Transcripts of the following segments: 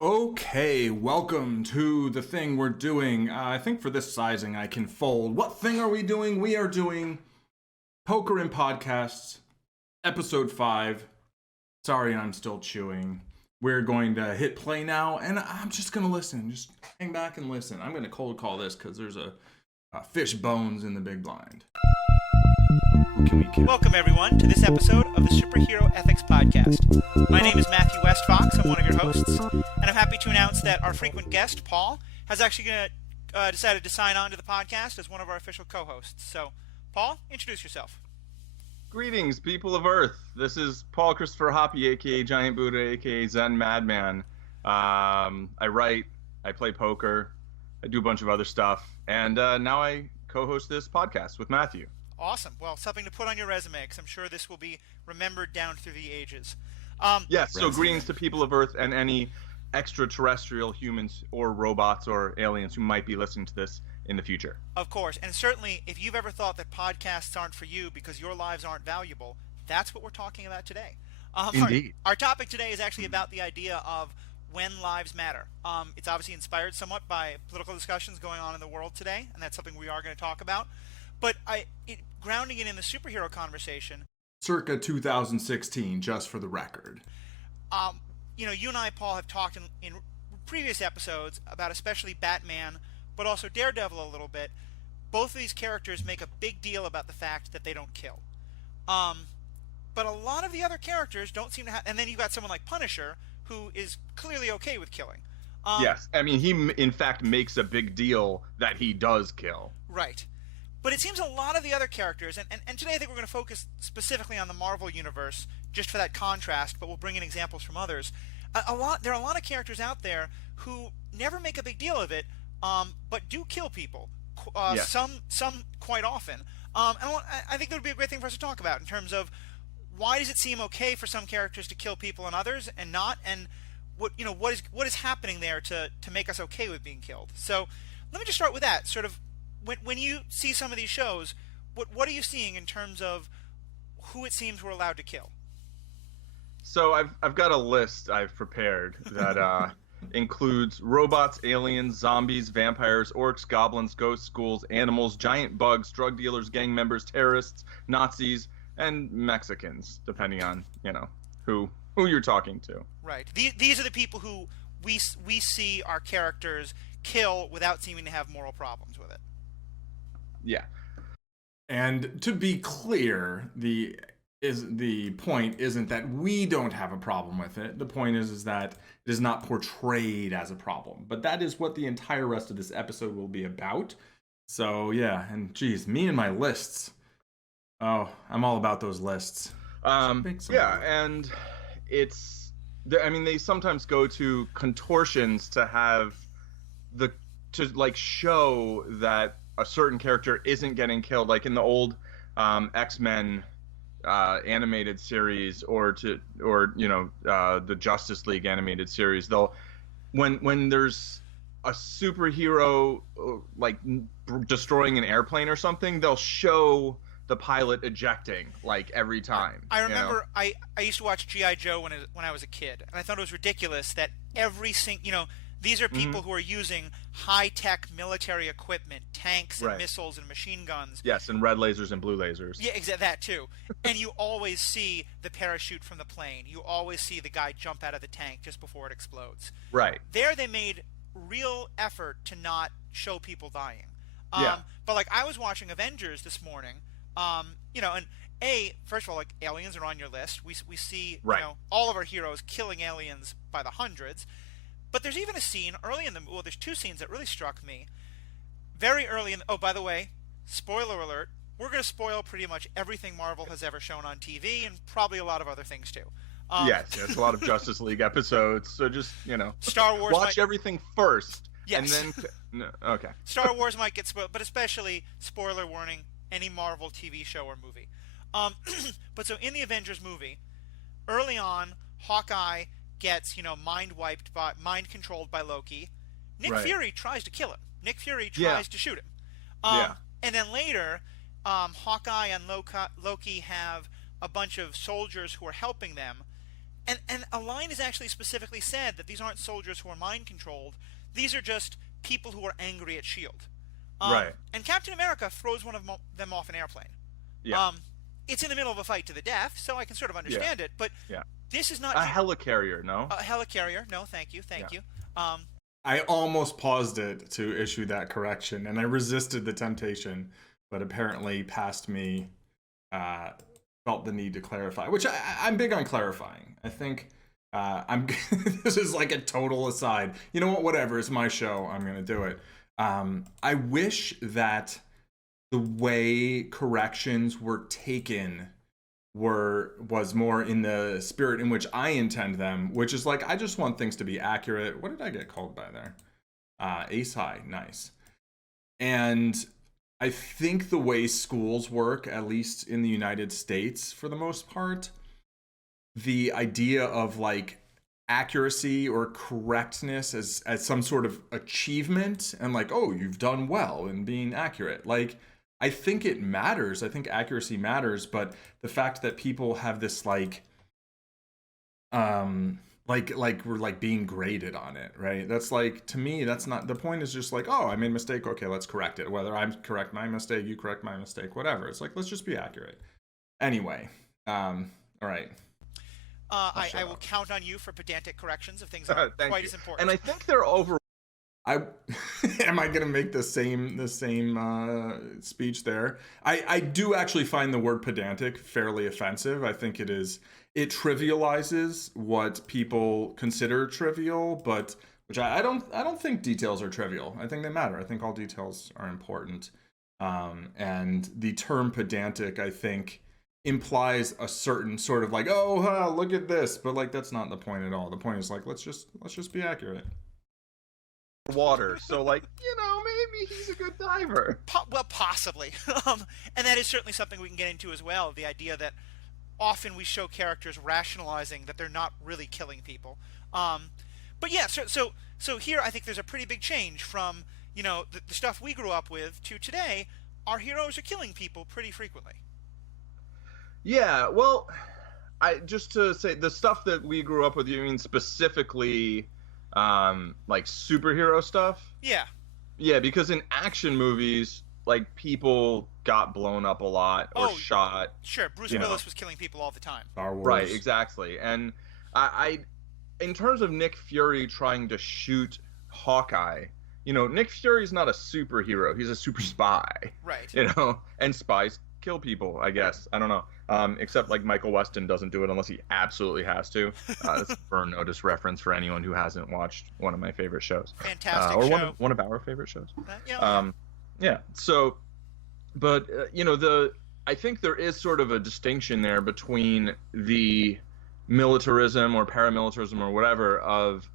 Okay, welcome to the thing we're doing. I think for this sizing I can fold. What thing are we doing? We are doing Poker and Podcasts, episode 5. Sorry, I'm still chewing. We're going to hit play now, and I'm just going to listen. Just hang back and listen. I'm going to cold call this because there's a fish bones in the big blind. Welcome, everyone, to this episode of the Superhero Ethics Podcast. My name is Matthew Westfox. I'm one of your hosts, and I'm happy to announce that our frequent guest, Paul, has actually decided to sign on to the podcast as one of our official co-hosts. So, Paul, introduce yourself. Greetings, people of Earth. This is Paul Christopher Hoppe, aka GiantBuddha, aka ZenMadman. I write, I play poker, I do a bunch of other stuff, and now I co-host this podcast with Matthew. Awesome. Well, something to put on your resume, because I'm sure this will be remembered down through the ages. Yes, so greetings to people of Earth and any extraterrestrial humans or robots or aliens who might be listening to this in the future. Of course, and certainly if you've ever thought that podcasts aren't for you because your lives aren't valuable, that's what we're talking about today. Indeed. Our topic today is actually about the idea of when lives matter. It's obviously inspired somewhat by political discussions going on in the world today, and that's something we are going to talk about. But grounding it in the superhero conversation. Circa 2016, just for the record. You and I, Paul, have talked in previous episodes about especially Batman, but also Daredevil a little bit. Both of these characters make a big deal about the fact that they don't kill. But a lot of the other characters don't seem to have... And then you've got someone like Punisher, who is clearly okay with killing. Yes, I mean, he in fact makes a big deal that he does kill. Right. But it seems a lot of the other characters, and today I think we're going to focus specifically on the Marvel Universe, just for that contrast, but we'll bring in examples from others. There are a lot of characters out there who never make a big deal of it, but do kill people. Yes. Some quite often. And I think that would be a great thing for us to talk about in terms of why does it seem okay for some characters to kill people and others and not, and what is happening there to make us okay with being killed. So let me just start with that. Sort of when you see some of these shows, what are you seeing in terms of who it seems we're allowed to kill? So I've got a list I've prepared that includes robots, aliens, zombies, vampires, orcs, goblins, ghosts, ghouls, animals, giant bugs, drug dealers, gang members, terrorists, Nazis, and Mexicans, depending on who you're talking to. Right. These are the people who we see our characters kill without seeming to have moral problems with it. Yeah. And to be clear, the point isn't that we don't have a problem with it. The point is that it is not portrayed as a problem. But that is what the entire rest of this episode will be about. So yeah, and geez, me and my lists. Oh, I'm all about those lists. Yeah, and they sometimes go to contortions to have show that a certain character isn't getting killed, like in the old X-Men animated series, or the Justice League animated series. When there's a superhero destroying an airplane or something, they'll show the pilot ejecting every time. I remember I used to watch G.I. Joe when I was a kid, and I thought it was ridiculous that every single these are people who are using high-tech military equipment, tanks and missiles and machine guns. Yes, and red lasers and blue lasers. Yeah, exactly, that too. And you always see the parachute from the plane. You always see the guy jump out of the tank just before it explodes. Right. There they made real effort to not show people dying. But I was watching Avengers this morning, and first of all, aliens are on your list. We see all of our heroes killing aliens by the hundreds. But there's even a scene early in there's two scenes that really struck me. Very early by the way, spoiler alert, we're going to spoil pretty much everything Marvel has ever shown on TV, and probably a lot of other things too. Yes, a lot of Justice League episodes, so just, Star Wars watch everying first. Yes. And then, okay. Star Wars might get spoiled, but especially, spoiler warning, any Marvel TV show or movie. But so in the Avengers movie, early on, Hawkeye gets mind controlled by Loki. Nick Fury tries to kill him. Nick Fury tries to shoot him. And then later, Hawkeye and Loki have a bunch of soldiers who are helping them. And a line is actually specifically said that these aren't soldiers who are mind controlled. These are just people who are angry at S.H.I.E.L.D. Right. And Captain America throws one of them off an airplane. Yeah. It's in the middle of a fight to the death, so I can sort of understand it. But this is not a helicarrier. No. A helicarrier. No, thank you. I almost paused it to issue that correction, and I resisted the temptation, but apparently past me felt the need to clarify, which I'm big on clarifying. I think this is like a total aside. You know what? Whatever. It's my show. I'm going to do it. I wish that the way corrections were taken was more in the spirit in which I intend them, which is like, I just want things to be accurate. What did I get called by there? Ace high. Nice. And I think the way schools work, at least in the United States for the most part, the idea of like accuracy or correctness as some sort of achievement, and like, oh, you've done well in being accurate. Like, I think it matters. I think accuracy matters, but the fact that people have this like we're like being graded on it, right? That's like, to me, that's not the point. Is just like, oh, I made a mistake, okay, let's correct it. Whether I correct my mistake, you correct my mistake, whatever. It's like, let's just be accurate. Anyway, all right. I will count on you for pedantic corrections of things that are quite as important. And I think they're over. Am I going to make the same speech there? I do actually find the word pedantic fairly offensive. I think it trivializes what people consider trivial, but which I don't think details are trivial. I think they matter. I think all details are important. And the term pedantic, I think, implies a certain sort of like, oh, look at this, but like, that's not the point at all. The point is like, let's just be accurate. Water, so like, maybe he's a good diver. Well, possibly. And that is certainly something we can get into as well, the idea that often we show characters rationalizing that they're not really killing people. But yeah, so here I think there's a pretty big change from the stuff we grew up with to today. Our heroes are killing people pretty frequently. Yeah, well, just to say, the stuff that we grew up with, you mean specifically like superhero stuff? Yeah, because in action movies, like, people got blown up a lot or shot. Sure, Bruce Willis was killing people all the time. Star Wars. Right, exactly. And I in terms of Nick Fury trying to shoot Hawkeye, Nick Fury's not a superhero, he's a super spy. Right. And spies kill people, I guess. I don't know. Except like Michael Weston doesn't do it unless he absolutely has to. That's a Burn Notice reference for anyone who hasn't watched one of my favorite shows. Fantastic or show. one of our favorite shows. Yeah. So, but I think there is sort of a distinction there between the militarism or paramilitarism or whatever of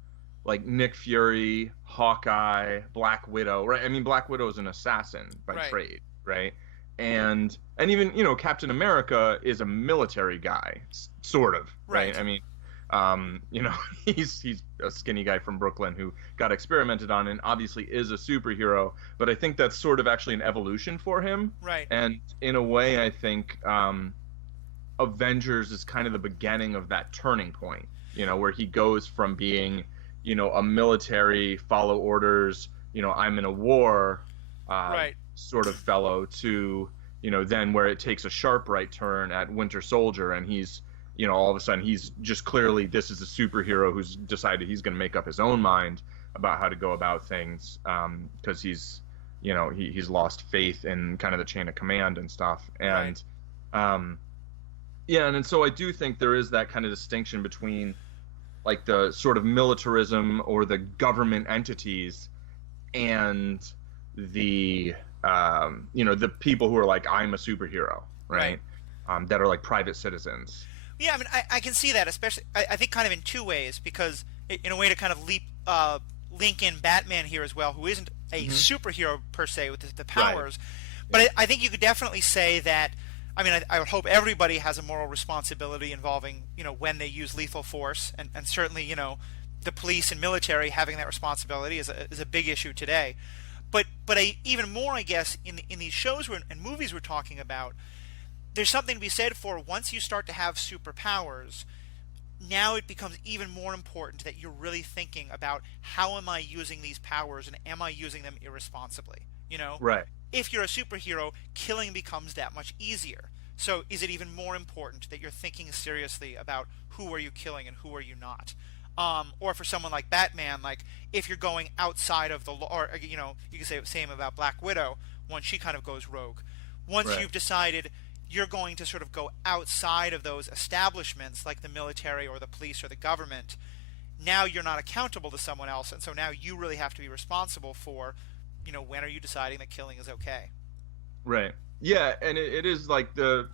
like Nick Fury, Hawkeye, Black Widow. Right? I mean, Black Widow is an assassin by trade, right? And even Captain America is a military guy, sort of, right? I mean, he's a skinny guy from Brooklyn who got experimented on and obviously is a superhero, but I think that's sort of actually an evolution for him, right? And in a way, I think Avengers is kind of the beginning of that turning point, where he goes from being a military, follow orders, I'm in a war, sort of fellow, to then where it takes a sharp right turn at Winter Soldier, and he's all of a sudden he's just clearly, this is a superhero who's decided he's going to make up his own mind about how to go about things, because he's he's lost faith in kind of the chain of command and stuff. And and so I do think there is that kind of distinction between like the sort of militarism or the government entities and the the people who are like, I'm a superhero, right? That are like private citizens. Yeah, I mean, I can see that, especially, I think kind of in two ways, because in a way to kind of link in Batman here as well, who isn't a superhero per se with the powers, but I think you could definitely say that, I mean, I would hope everybody has a moral responsibility involving, when they use lethal force, and certainly, the police and military having that responsibility is a big issue today. But even more, I guess, in these shows and movies we're talking about, there's something to be said for once you start to have superpowers, now it becomes even more important that you're really thinking about how am I using these powers and am I using them irresponsibly? You know? Right. If you're a superhero, killing becomes that much easier. So is it even more important that you're thinking seriously about who are you killing and who are you not? Or for someone like Batman, like if you're going outside of the law, or you know, you can say the same about Black Widow once she kind of goes rogue. Once you've decided you're going to sort of go outside of those establishments like the military or the police or the government, now you're not accountable to someone else, and so now you really have to be responsible for, you know, when are you deciding that killing is okay? Right. Yeah, and it is like the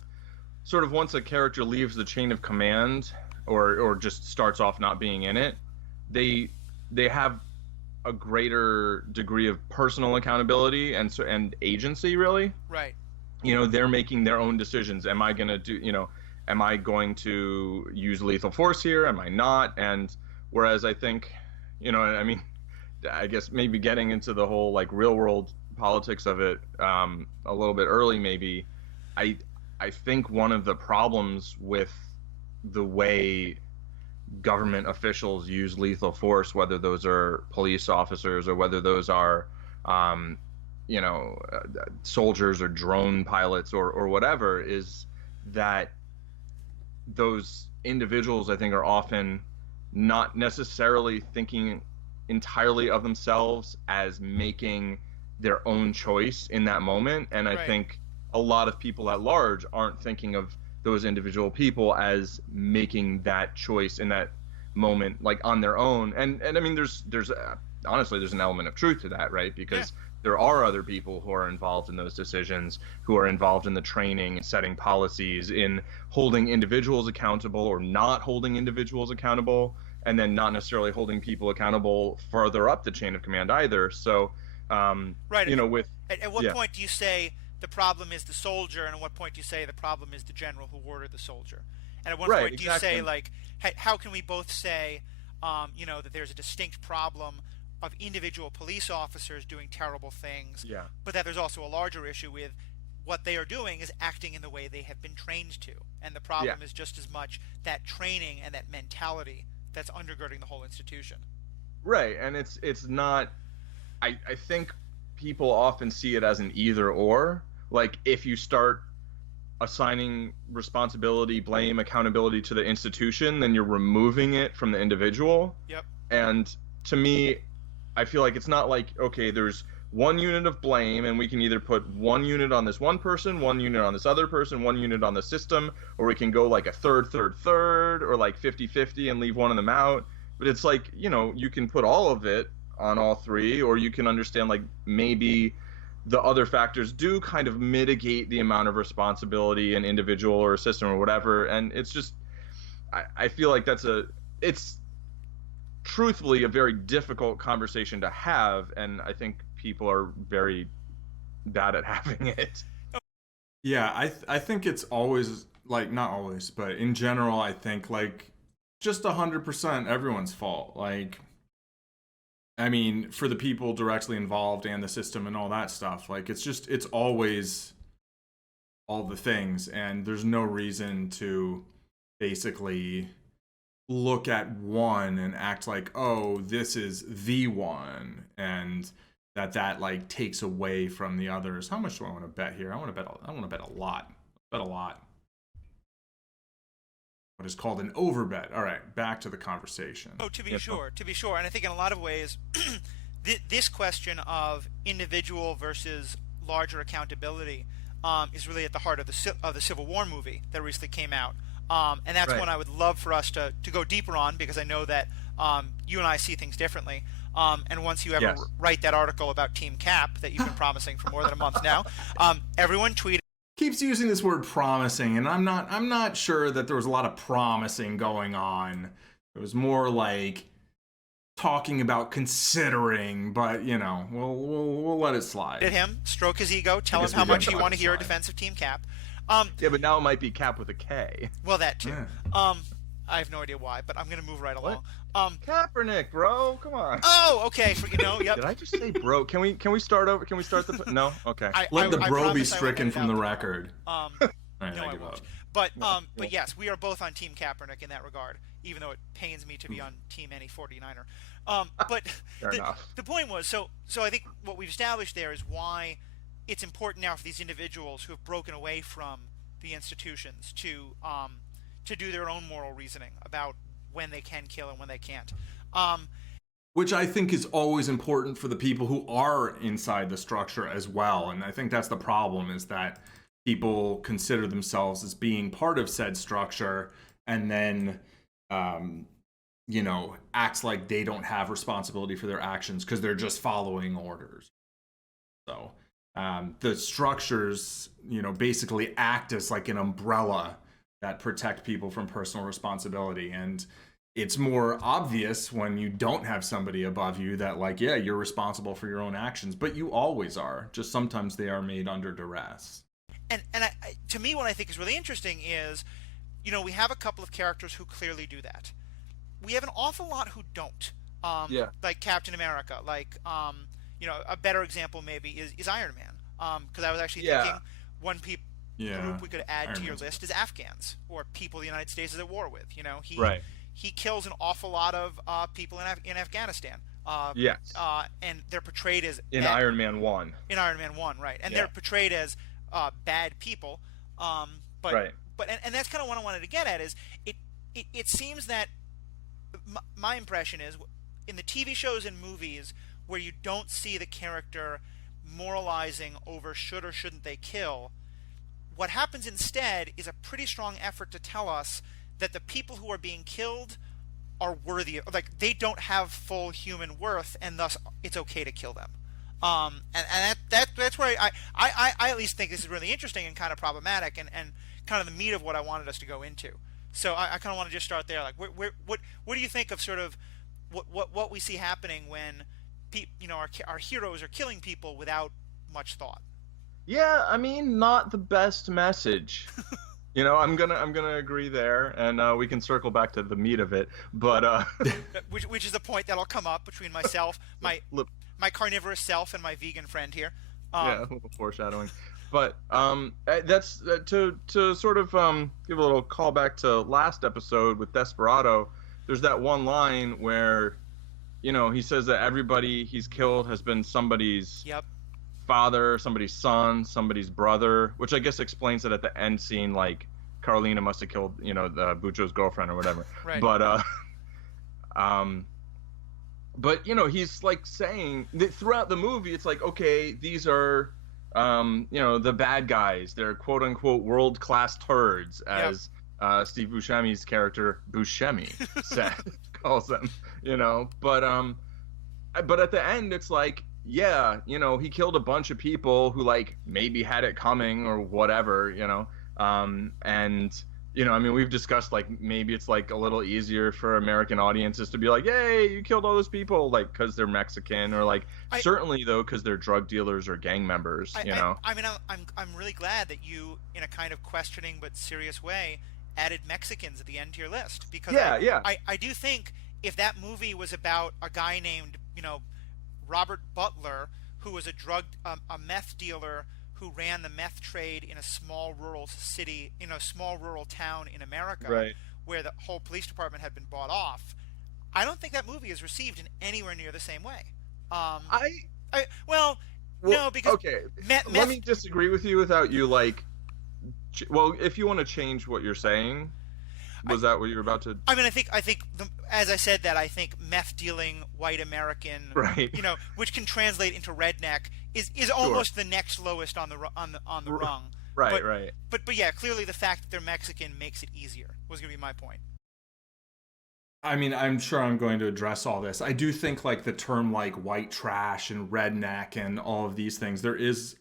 sort of once a character leaves the chain of command or just starts off not being in it, they have a greater degree of personal accountability and agency, really. Right. You know, they're making their own decisions. Am I going to do, you know, am I going to use lethal force here? Am I not? And whereas I think, you know, I mean, I guess maybe getting into the whole like real world politics of it a little bit early, maybe, I think one of the problems with the way government officials use lethal force, whether those are police officers or whether those are you know, soldiers or drone pilots or whatever, is that those individuals, I think, are often not necessarily thinking entirely of themselves as making their own choice in that moment. And I think a lot of people at large aren't thinking of those individual people as making that choice in that moment, like on their own. And I mean, there's honestly, there's an element of truth to that, right? Because there are other people who are involved in those decisions, who are involved in the training, setting policies, in holding individuals accountable or not holding individuals accountable, and then not necessarily holding people accountable further up the chain of command either. So, you know, with... At what point do you say the problem is the soldier, and at what point do you say the problem is the general who ordered the soldier? And at what point do you say, like, how can we both say, you know, that there's a distinct problem of individual police officers doing terrible things, but that there's also a larger issue with what they are doing is acting in the way they have been trained to, and the problem is just as much that training and that mentality that's undergirding the whole institution. Right, and it's not... I think people often see it as an either or. Like, if you start assigning responsibility, blame, accountability to the institution, then you're removing it from the individual. Yep. And to me, I feel like it's not like, okay, there's one unit of blame and we can either put one unit on this one person, one unit on this other person, one unit on the system, or we can go like a third, or like 50-50 and leave one of them out. But it's like, you know, you can put all of it on all three, or you can understand like maybe the other factors do kind of mitigate the amount of responsibility an individual or a system or whatever. And it's just, I feel like it's truthfully a very difficult conversation to have, and I think people are very bad at having it. Yeah, I think it's always, like, not always, but in general, I think, like, just 100% everyone's fault. Like, I mean, for the people directly involved and the system and all that stuff, like, it's always all the things, and there's no reason to basically look at one and act like, oh, this is the one, and that like takes away from the others. How much do I want to bet here? I want to bet a lot. Bet a lot. What is called an overbet. All right, back to the conversation. Oh, to be sure. And I think in a lot of ways, this question of individual versus larger accountability is really at the heart of the Civil War movie that recently came out. And that's one I would love for us to go deeper on, because I know that you and I see things differently. And once you ever write that article about Team Cap that you've been promising for more than a month now, everyone tweeted. Keeps using this word promising, and I'm not sure that there was a lot of promising going on. It was more like talking about considering, but you know, we'll let it slide. Hit him, stroke his ego, tell him how much you want to hear a defense of Team Cap. Yeah, but now it might be Cap with a K. Well, that too. Yeah. I have no idea why, but I'm going to move right along. Kaepernick, bro, come on. Oh, okay. Yep. Did I just say bro? Can we start over? Can we start the? No, okay. Let the bro be stricken from the record. No, I won't. But yes, we are both on Team Kaepernick in that regard. even though it pains me to be on Team any 49er. But the point was, so I think what we've established there is why it's important now for these individuals who have broken away from the institutions to do their own moral reasoning about when they can kill and when they can't. Which I think is always important for the people who are inside the structure as well. And I think that's the problem, is that people consider themselves as being part of said structure and then, acts like they don't have responsibility for their actions because they're just following orders. So the structures, basically act as like an umbrella that protect people from personal responsibility. And it's more obvious when you don't have somebody above you that, like, yeah, you're responsible for your own actions, but you always are. Just sometimes they are made under duress. And to me, what I think is really interesting is, we have a couple of characters who clearly do that. We have an awful lot who don't. Like Captain America. Like, a better example maybe is Iron Man. Because I was actually thinking one group we could add to your list is Afghans, or people the United States is at war with. He kills an awful lot of people in Afghanistan. And they're portrayed as in Iron Man 1. In Iron Man 1, right? And they're portrayed as bad people. But that's kind of what I wanted to get at. Is it seems that my impression is, in the TV shows and movies where you don't see the character moralizing over should or shouldn't they kill, what happens instead is a pretty strong effort to tell us that the people who are being killed are worthy of, like, they don't have full human worth, and thus it's okay to kill them. And that's where I at least think this is really interesting and kind of problematic, and kind of the meat of what I wanted us to go into. So I kind of want to just start there. Like, what do you think of sort of what we see happening when our heroes are killing people without much thought? Yeah, I mean, not the best message. I'm gonna agree there, and we can circle back to the meat of it. But which is the point that'll come up between myself, my carnivorous self, and my vegan friend here. A little foreshadowing. But that's to sort of give a little callback to last episode with Desperado. There's that one line where, he says that everybody he's killed has been somebody's father, somebody's son, somebody's brother, which I guess explains it at the end scene, like Carolina must have killed, the Bucho's girlfriend or whatever. Right. But he's like saying that throughout the movie, it's like, okay, these are, the bad guys. They're quote unquote world-class turds, as Steve Buscemi's character Buscemi calls them, but at the end, it's like, he killed a bunch of people who, like, maybe had it coming or whatever, and I mean, we've discussed, like, maybe it's like a little easier for American audiences to be like, "Yay, you killed all those people," like, because they're Mexican, or like certainly though because they're drug dealers or gang members. I mean, I'm really glad that you, in a kind of questioning but serious way, added Mexicans at the end to your list, because I do think if that movie was about a guy named Robert Butler, who was a meth dealer who ran the meth trade in a small rural city, in a small rural town in America, where the whole police department had been bought off, I don't think that movie is received in anywhere near the same way. No, because let me disagree with you without you, like, if you want to change what you're saying. Was that what you were about to? I mean, I think as I said that, I think meth dealing white American, which can translate into redneck, is almost the next lowest on the rung. Right. But yeah, clearly the fact that they're Mexican makes it easier. Was going to be my point. I mean, I'm sure I'm going to address all this. I do think, like, the term like white trash and redneck and all of these things, there is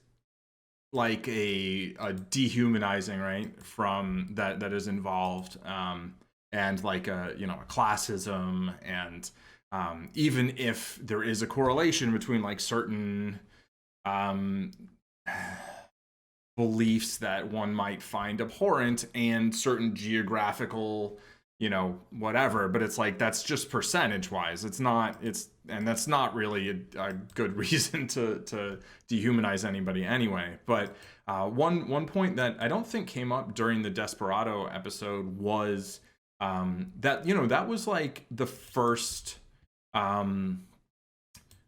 like a dehumanizing, right, from that is involved, and like a classism, and even if there is a correlation between, like, certain beliefs that one might find abhorrent and certain geographical whatever, but it's like, that's just percentage wise. And that's not really a good reason to dehumanize anybody anyway. But one point that I don't think came up during the Desperado episode was that, you know, that was like the first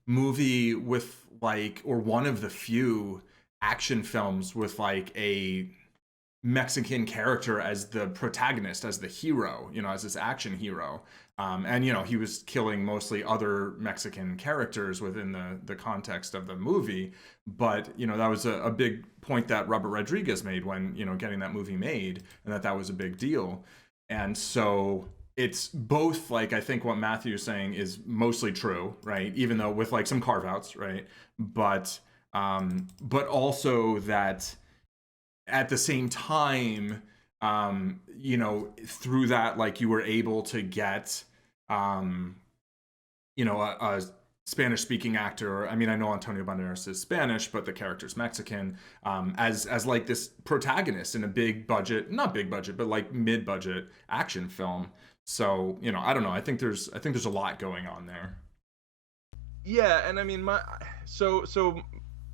movie with like, or one of the few action films with like a Mexican character as the protagonist, as the hero, you know, as this action hero. And, you know, he was killing mostly other Mexican characters within the context of the movie. But, you know, that was a big point that Robert Rodriguez made when, you know, getting that movie made, and that was a big deal. And so it's both, like, I think what Matthew's saying is mostly true, right? Even though with like some carve outs, right? But also that at the same time, you know, through that, like, you were able to get, you know, a Spanish speaking actor. I mean, I know Antonio Banderas is Spanish, but the character's Mexican, as like this protagonist in a big budget, not big budget, but like mid budget action film. So, you know, I don't know. I think there's a lot going on there. Yeah, and I mean, so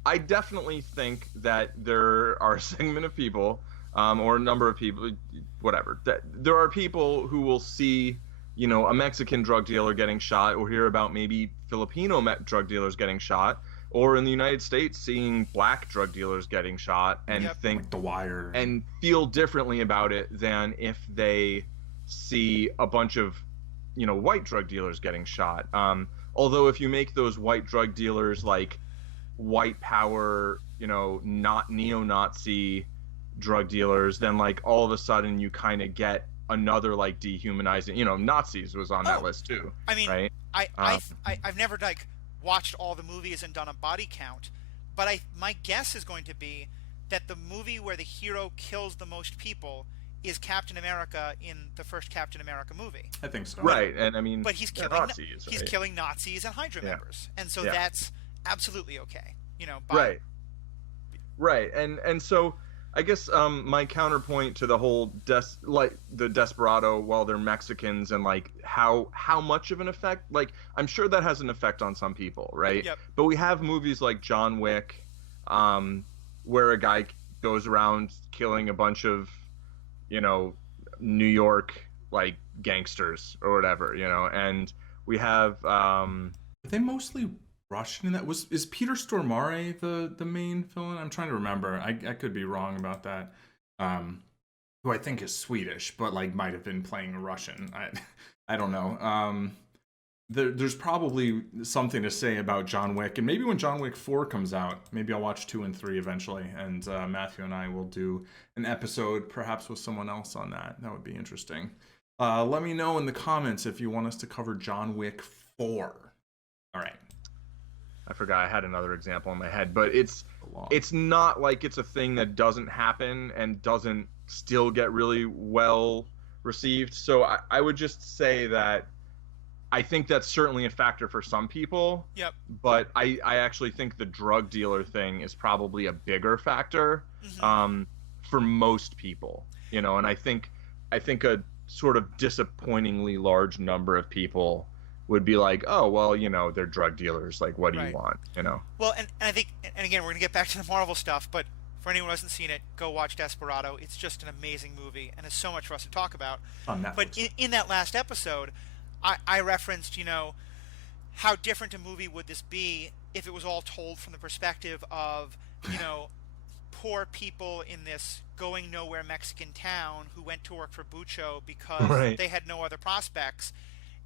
I definitely think that there are a segment of people, or a number of people, whatever, that there are people who will see, you know, a Mexican drug dealer getting shot, or hear about maybe Filipino drug dealers getting shot, or in the United States seeing black drug dealers getting shot, and think like The Wire, and feel differently about it than if they see a bunch of, you know, white drug dealers getting shot. Although if you make those white drug dealers like white power, you know, not neo-Nazi drug dealers, then like all of a sudden you kind of get another like dehumanizing, you know, Nazis was on that list too. I mean, right? I've never like watched all the movies and done a body count, but my guess is going to be that the movie where the hero kills the most people is Captain America in the first Captain America movie. I think so. Right, and I mean, but he's killing Nazis, right? He's killing Nazis and Hydra members, and so that's absolutely okay, you know. Right, and so I guess my counterpoint to the whole the Desperado, while they're Mexicans, and like how much of an effect, like I'm sure that has an effect on some people, right? Yep. But we have movies like John Wick, where a guy goes around killing a bunch of, you know, New York like gangsters or whatever, you know, and we have Are they mostly Russian in that? Is Peter Stormare the main villain? I'm trying to remember. I could be wrong about that. Who I think is Swedish, but like might have been playing Russian. I don't know. There's probably something to say about John Wick, and maybe when John Wick 4 comes out, maybe I'll watch 2 and 3 eventually, and Matthew and I will do an episode, perhaps with someone else on that. That would be interesting. Let me know in the comments if you want us to cover John Wick 4. All right. I forgot I had another example in my head, but it's not like it's a thing that doesn't happen and doesn't still get really well received. So I would just say that I think that's certainly a factor for some people. Yep. But I actually think the drug dealer thing is probably a bigger factor, for most people, you know. And I think a sort of disappointingly large number of people would be like, oh, well, you know, they're drug dealers. Like, what do you want, you know? Well, and I think, and again, we're going to get back to the Marvel stuff, but for anyone who hasn't seen it, go watch Desperado. It's just an amazing movie, and it's so much for us to talk about. On Netflix. But in that last episode, I referenced, you know, how different a movie would this be if it was all told from the perspective of, you know, poor people in this going nowhere Mexican town who went to work for Bucho because they had no other prospects.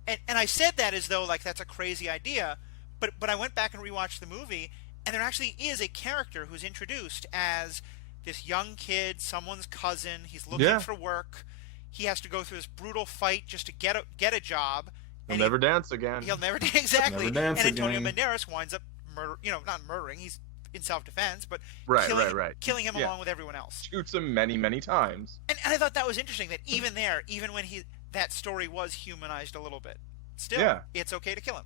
And I said that as though like that's a crazy idea, but I went back and rewatched the movie, and there actually is a character who's introduced as this young kid, someone's cousin. He's looking for work. He has to go through this brutal fight just to get a job. He'll never dance again. He'll never exactly. Never dance and Antonio again. Banderas winds up not murdering. He's in self-defense, but killing him along with everyone else. Shoots him many, many times. And I thought that was interesting that even when that story was humanized a little bit, still it's okay to kill him.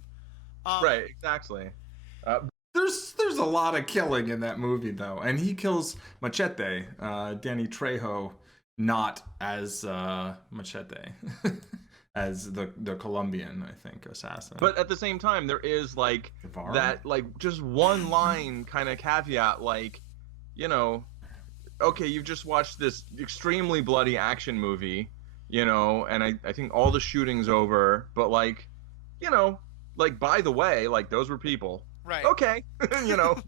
Right, exactly. There's a lot of killing in that movie though, and he kills Machete, Danny Trejo, not as Machete, as the Colombian, I think, assassin. But at the same time, there is like that, like just one line kind of caveat, like, you know, okay, you've just watched this extremely bloody action movie, and I think all the shooting's over, but like, like, by the way, like, those were people. Right. Okay.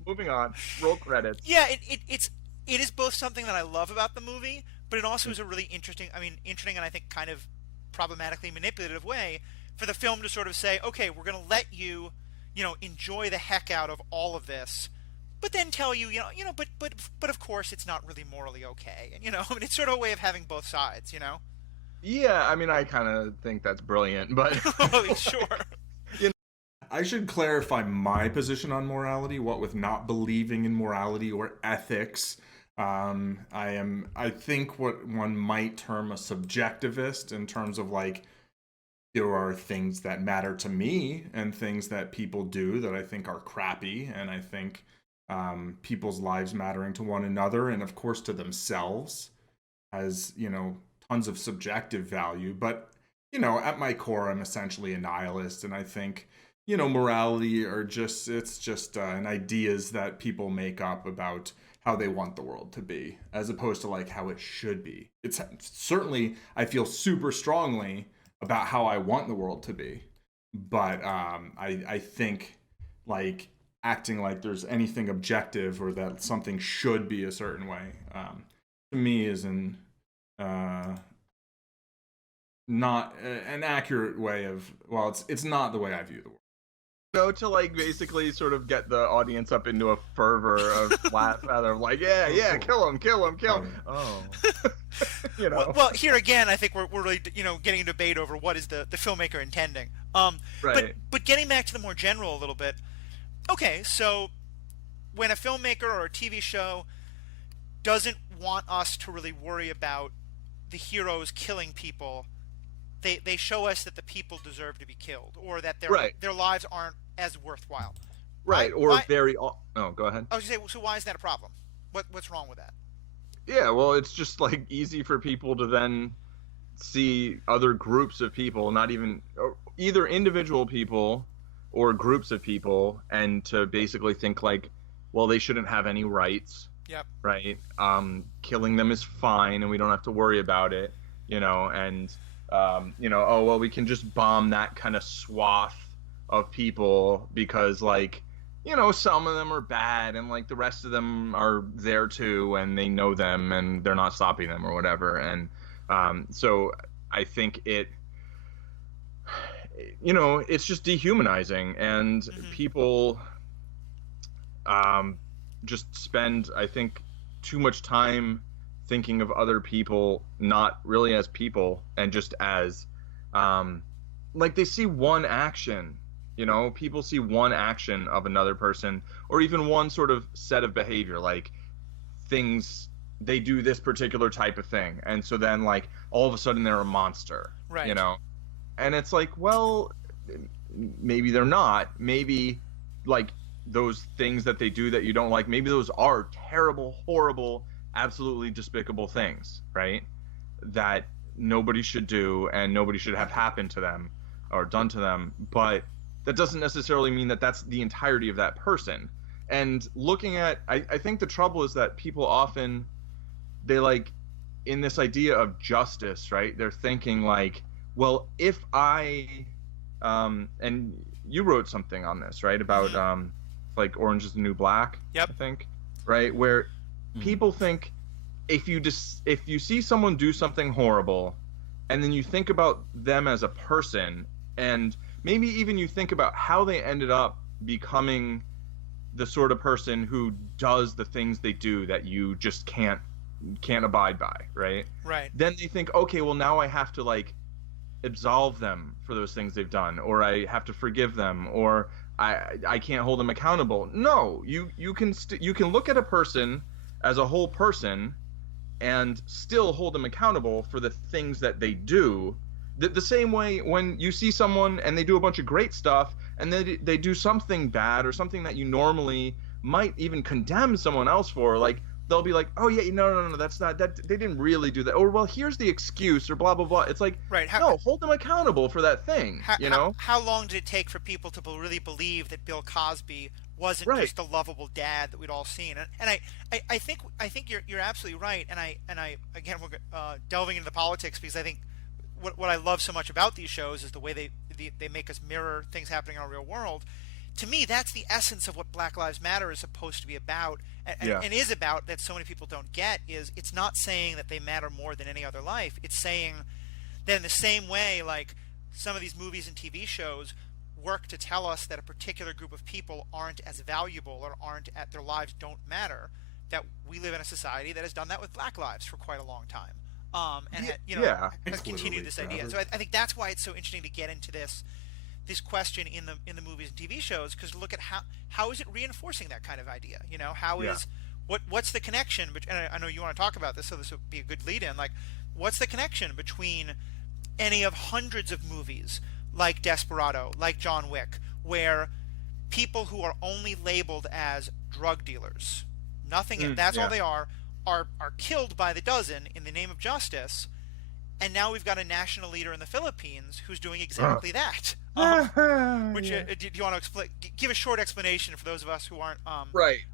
Moving on. Roll credits. Yeah, it is both something that I love about the movie, but it also is a really interesting and I think kind of problematically manipulative way for the film to sort of say, okay, we're going to let you, enjoy the heck out of all of this, but then tell you, but of course it's not really morally okay. And, it's sort of a way of having both sides, Yeah, I mean, I kind of think that's brilliant, but... Oh, sure. I should clarify my position on morality, what with not believing in morality or ethics. I think what one might term a subjectivist in terms of like, there are things that matter to me and things that people do that I think are crappy. And I think people's lives mattering to one another and of course to themselves has, tons of subjective value. But, at my core, I'm essentially a nihilist. And I think, morality it's just an ideas that people make up about how they want the world to be, as opposed to like how it should be. It's certainly, I feel super strongly about how I want the world to be. But I think like acting like there's anything objective or that something should be a certain way, to me is not an accurate way of, well, it's not the way I view the world. To like basically sort of get the audience up into a fervor of laugh, rather like, yeah, kill him. Oh, Well, here again, I think we're really getting a debate over what is the filmmaker intending. Right. But getting back to the more general a little bit. Okay, so when a filmmaker or a TV show doesn't want us to really worry about the heroes killing people, they show us that the people deserve to be killed, or that their lives aren't as worthwhile. Right, go ahead. I was going to say, so why is that a problem? What's wrong with that? Yeah, well, it's just like easy for people to then see other groups of people, not even either individual people or groups of people, and to basically think like, well, they shouldn't have any rights. Yep. Right. Killing them is fine, and we don't have to worry about it. And oh well, we can just bomb that kind of swath of people because like, some of them are bad and like the rest of them are there too and they know them and they're not stopping them or whatever. And so I think it's just dehumanizing, and people just spend, I think, too much time thinking of other people not really as people and just as like they see one action. People see one action of another person, or even one sort of set of behavior, like things, they do this particular type of thing, and so then like all of a sudden they're a monster. Right. And it's like, well, maybe they're not. Maybe like those things that they do that you don't like, maybe those are terrible, horrible, absolutely despicable things, right? That nobody should do and nobody should have happen to them or done to them. But that doesn't necessarily mean that that's the entirety of that person. And looking at, I think the trouble is that people often, they like, in this idea of justice, right? They're thinking like, well, if I, and you wrote something on this, right? About, like Orange is the New Black, yep. I think, right? Where people think if you see someone do something horrible and then you think about them as a person, and maybe even you think about how they ended up becoming the sort of person who does the things they do that you just can't abide by, right? Right. Then they think, okay, well now I have to like absolve them for those things they've done, or I have to forgive them, or I can't hold them accountable. No, you can look at a person as a whole person and still hold them accountable for the things that they do. The same way when you see someone and they do a bunch of great stuff and then they do something bad or something that you normally might even condemn someone else for, like they'll be like, oh yeah, no, that's not that, they didn't really do that, or well, here's the excuse, or blah blah blah. It's like, right, no, hold them accountable for that thing. How long did it take for people to really believe that Bill Cosby wasn't just a lovable dad that we'd all seen? And I think you're absolutely right. And I again, we're delving into the politics because I think what I love so much about these shows is the way they make us mirror things happening in our real world. To me, that's the essence of what Black Lives Matter is supposed to be about, and is about, that so many people don't get. Is it's not saying that they matter more than any other life. It's saying that in the same way, like some of these movies and TV shows work to tell us that a particular group of people aren't as valuable or their lives don't matter, that we live in a society that has done that with Black lives for quite a long time, has continued this idea. So I think that's why it's so interesting to get into this question in the movies and TV shows, because look at how is it reinforcing that kind of idea? What's the connection? And I know you want to talk about this, so this would be a good lead in. Like, what's the connection between any of hundreds of movies like Desperado, like John Wick, where people who are only labeled as drug dealers, all they are killed by the dozen in the name of justice, and now we've got a national leader in the Philippines who's doing exactly that. Do you want to give a short explanation for those of us who aren't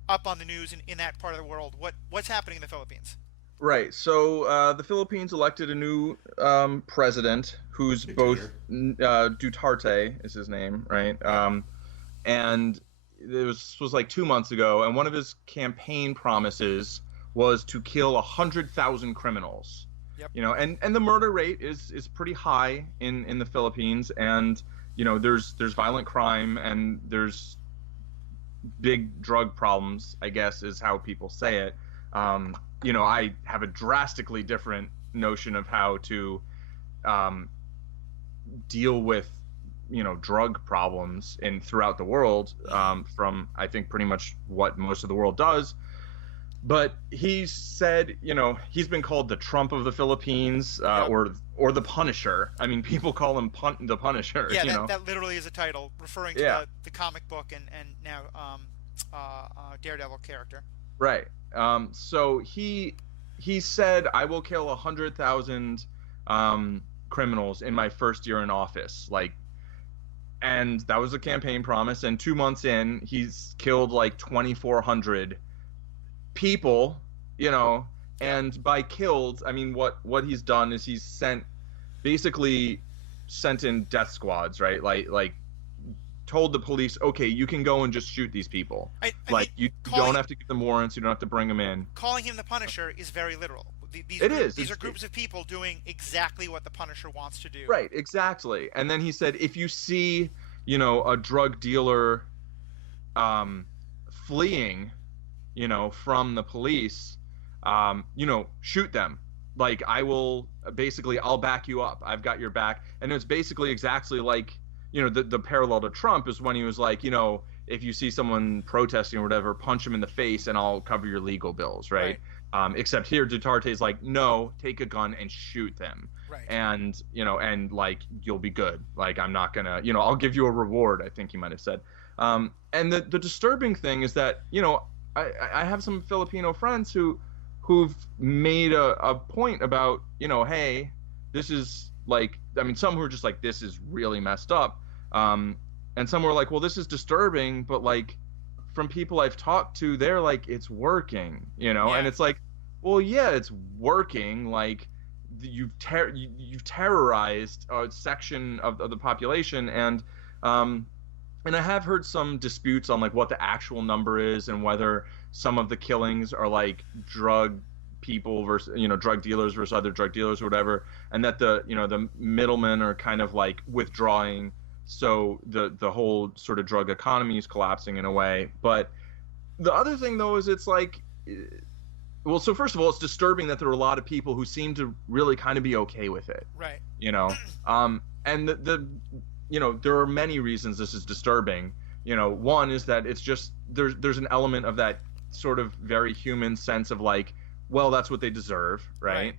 up on the news in that part of the world? What's happening in the Philippines? Right. So the Philippines elected a new president who's both Duterte is his name, right? And it was like 2 months ago, and one of his campaign promises was to kill 100,000 criminals. Yep. And the murder rate is pretty high in the Philippines, and there's violent crime and there's big drug problems, I guess is how people say it. I have a drastically different notion of how to deal with drug problems throughout the world, from I think pretty much what most of the world does. But he said, he's been called the Trump of the Philippines, or the Punisher. I mean, people call him the Punisher. Yeah, that literally is a title referring to the comic book and now Daredevil character. Right. So he said, I will kill 100,000 criminals in my first year in office. And that was a campaign promise. And 2 months in, he's killed like 2,400 people, and by killed, I mean, what he's done is he's basically sent in death squads, right? Like told the police, okay, you can go and just shoot these people. You don't have to give them warrants, you don't have to bring them in. Calling him the Punisher is very literal. These are groups of people doing exactly what the Punisher wants to do. Right, exactly. And then he said, if you see, a drug dealer fleeing, from the police, shoot them. I'll back you up. I've got your back. And it's basically exactly like, the parallel to Trump is when he was like, if you see someone protesting or whatever, punch them in the face and I'll cover your legal bills, right? Except here, Duterte's like, no, take a gun and shoot them. Right. And, you'll be good. I'm not gonna, I'll give you a reward, I think he might have said. And the disturbing thing is that, I have some Filipino friends who've made a point about, hey, this is some who are just like, this is really messed up. And some were like, well, this is disturbing, but from people I've talked to, they're like, it's working, and it's like, well, yeah, it's working. You've terrorized a section of the population, and I have heard some disputes on what the actual number is and whether some of the killings are drug people versus drug dealers versus other drug dealers or whatever, and that the middlemen are kind of withdrawing, so the whole sort of drug economy is collapsing in a way. But the other thing though is it's well, so first of all, it's disturbing that there are a lot of people who seem to really kind of be okay with it, right? And there are many reasons this is disturbing. One is that it's just there's an element of that sort of very human sense of well, that's what they deserve, right?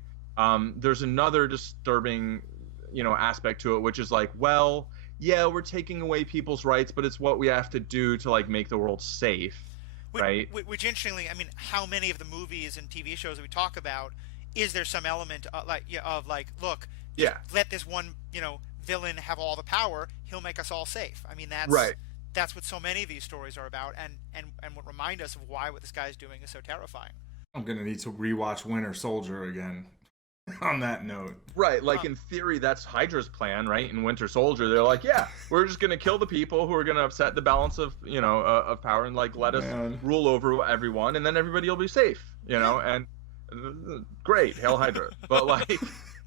There's another disturbing, aspect to it, which is well, yeah, we're taking away people's rights, but it's what we have to do to make the world safe, right? Which interestingly, I mean, how many of the movies and TV shows that we talk about, is there some element of look, let this one, villain have all the power, he'll make us all safe. I mean, that's right. That's what so many of these stories are about, and what remind us of why what this guy's doing is so terrifying. I'm gonna need to rewatch Winter Soldier again. On that note. Right, like in theory, that's Hydra's plan, right? In Winter Soldier, they're like, yeah, we're just gonna kill the people who are gonna upset the balance of, of power, and like let us rule over everyone, and then everybody will be safe, and great, hail Hydra. But like,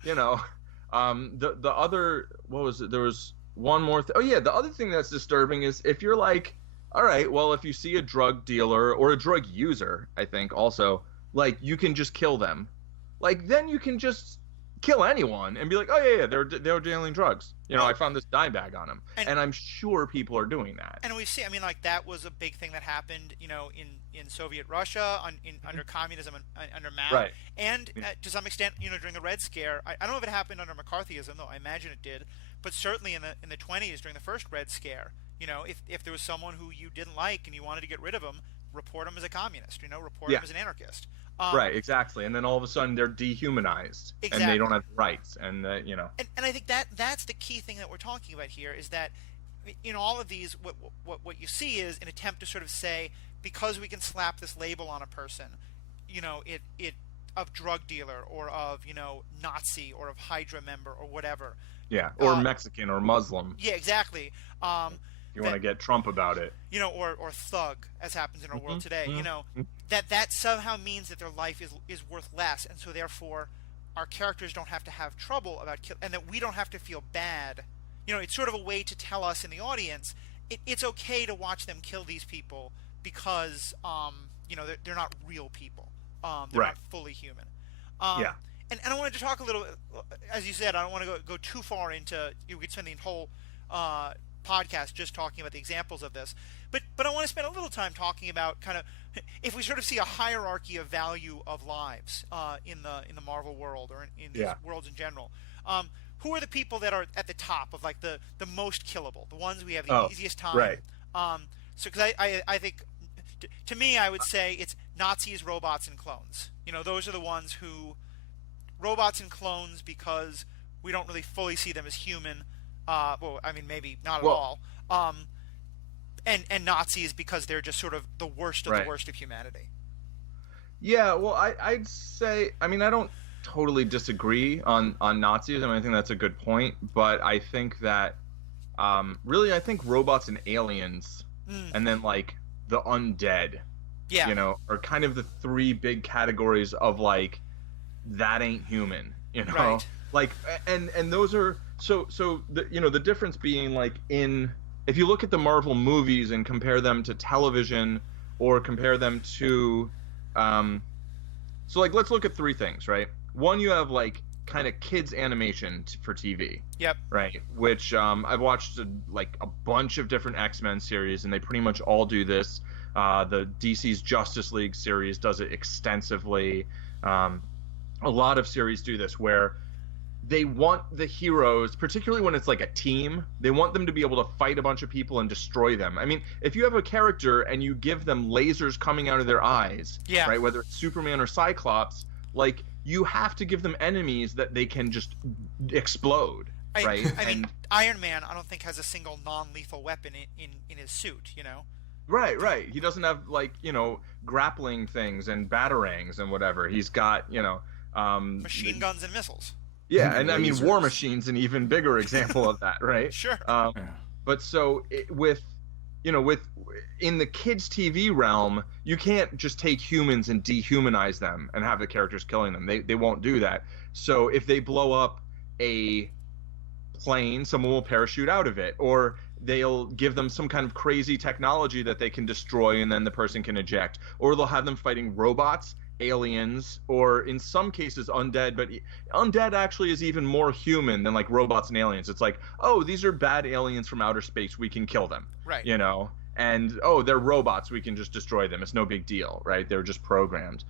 the other, what was it? There was one more. Oh yeah, the other thing that's disturbing is if you're like, all right, well, if you see a drug dealer or a drug user, I think also, like, you can just kill them. Like, then you can just kill anyone and be like, oh yeah, they're dealing drugs. I found this dye bag on him, and I'm sure people are doing that. And we see, I mean, like, that was a big thing that happened, in Soviet Russia, under communism, under Mao, right. And to some extent, during the Red Scare. I don't know if it happened under McCarthyism, though I imagine it did, but certainly in the 20s during the first Red Scare, if there was someone who you didn't like and you wanted to get rid of him, report him as a communist, report him as an anarchist. Right, exactly, and then all of a sudden they're dehumanized, and they don't have rights, and And I think that's the key thing that we're talking about here, is that in all of these, what you see is an attempt to sort of say, because we can slap this label on a person, it of drug dealer or of Nazi or of Hydra member or whatever. Yeah, or Mexican or Muslim. Yeah, exactly. You want to get Trump about it. Or thug, as happens in our world today. That somehow means that their life is worth less, and so therefore our characters don't have to have trouble about and that we don't have to feel bad. It's sort of a way to tell us in the audience it's okay to watch them kill these people because they're not real people. They're not fully human. Yeah. And I wanted to talk a little, as you said, I don't want to go too far into. We could spend the whole podcast just talking about the examples of this, but I want to spend a little time talking about kind of if we sort of see a hierarchy of value of lives in the Marvel world or in these worlds in general. Who are the people that are at the top of like the most killable, the ones we have the easiest time? Right. So because I think to me I would say it's Nazis, robots, and clones. Those are the ones who robots and clones, because we don't really fully see them as human. Well, I mean, maybe not at all. And Nazis, because they're just sort of the worst of the worst of humanity. Yeah, well, I'd say, I mean, I don't totally disagree on Nazis. I mean, I think that's a good point, but I think that really, I think robots and aliens, and then like the undead, are kind of the three big categories of like that ain't human, right. Like, and those are so the difference being like if you look at the Marvel movies and compare them to television or compare them to so like let's look at three things, right? One, you have like kind of kids animation for TV. Yep. Right, which I've watched like a bunch of different X-Men series, and they pretty much all do this. The DC's Justice League series does it extensively. A lot of series do this where they want the heroes, particularly when it's like a team, they want them to be able to fight a bunch of people and destroy them. I mean, if you have a character and you give them lasers coming out of their eyes, right, whether it's Superman or Cyclops, like you have to give them enemies that they can just explode, right? I mean, Iron Man, I don't think has a single non-lethal weapon in his suit, Right. He doesn't have like, grappling things and batarangs and whatever. He's got, machine guns and missiles. Yeah, and I mean, War Machine's an even bigger example of that, right? Sure. But so with in the kids' TV realm, you can't just take humans and dehumanize them and have the characters killing them. They won't do that. So if they blow up a plane, someone will parachute out of it, or they'll give them some kind of crazy technology that they can destroy and then the person can eject, or they'll have them fighting robots, aliens, or in some cases undead, but undead actually is even more human than like robots and aliens. It's like, oh, these are bad aliens from outer space, we can kill them, right? And oh, they're robots, we can just destroy them, it's no big deal, right? They're just programmed.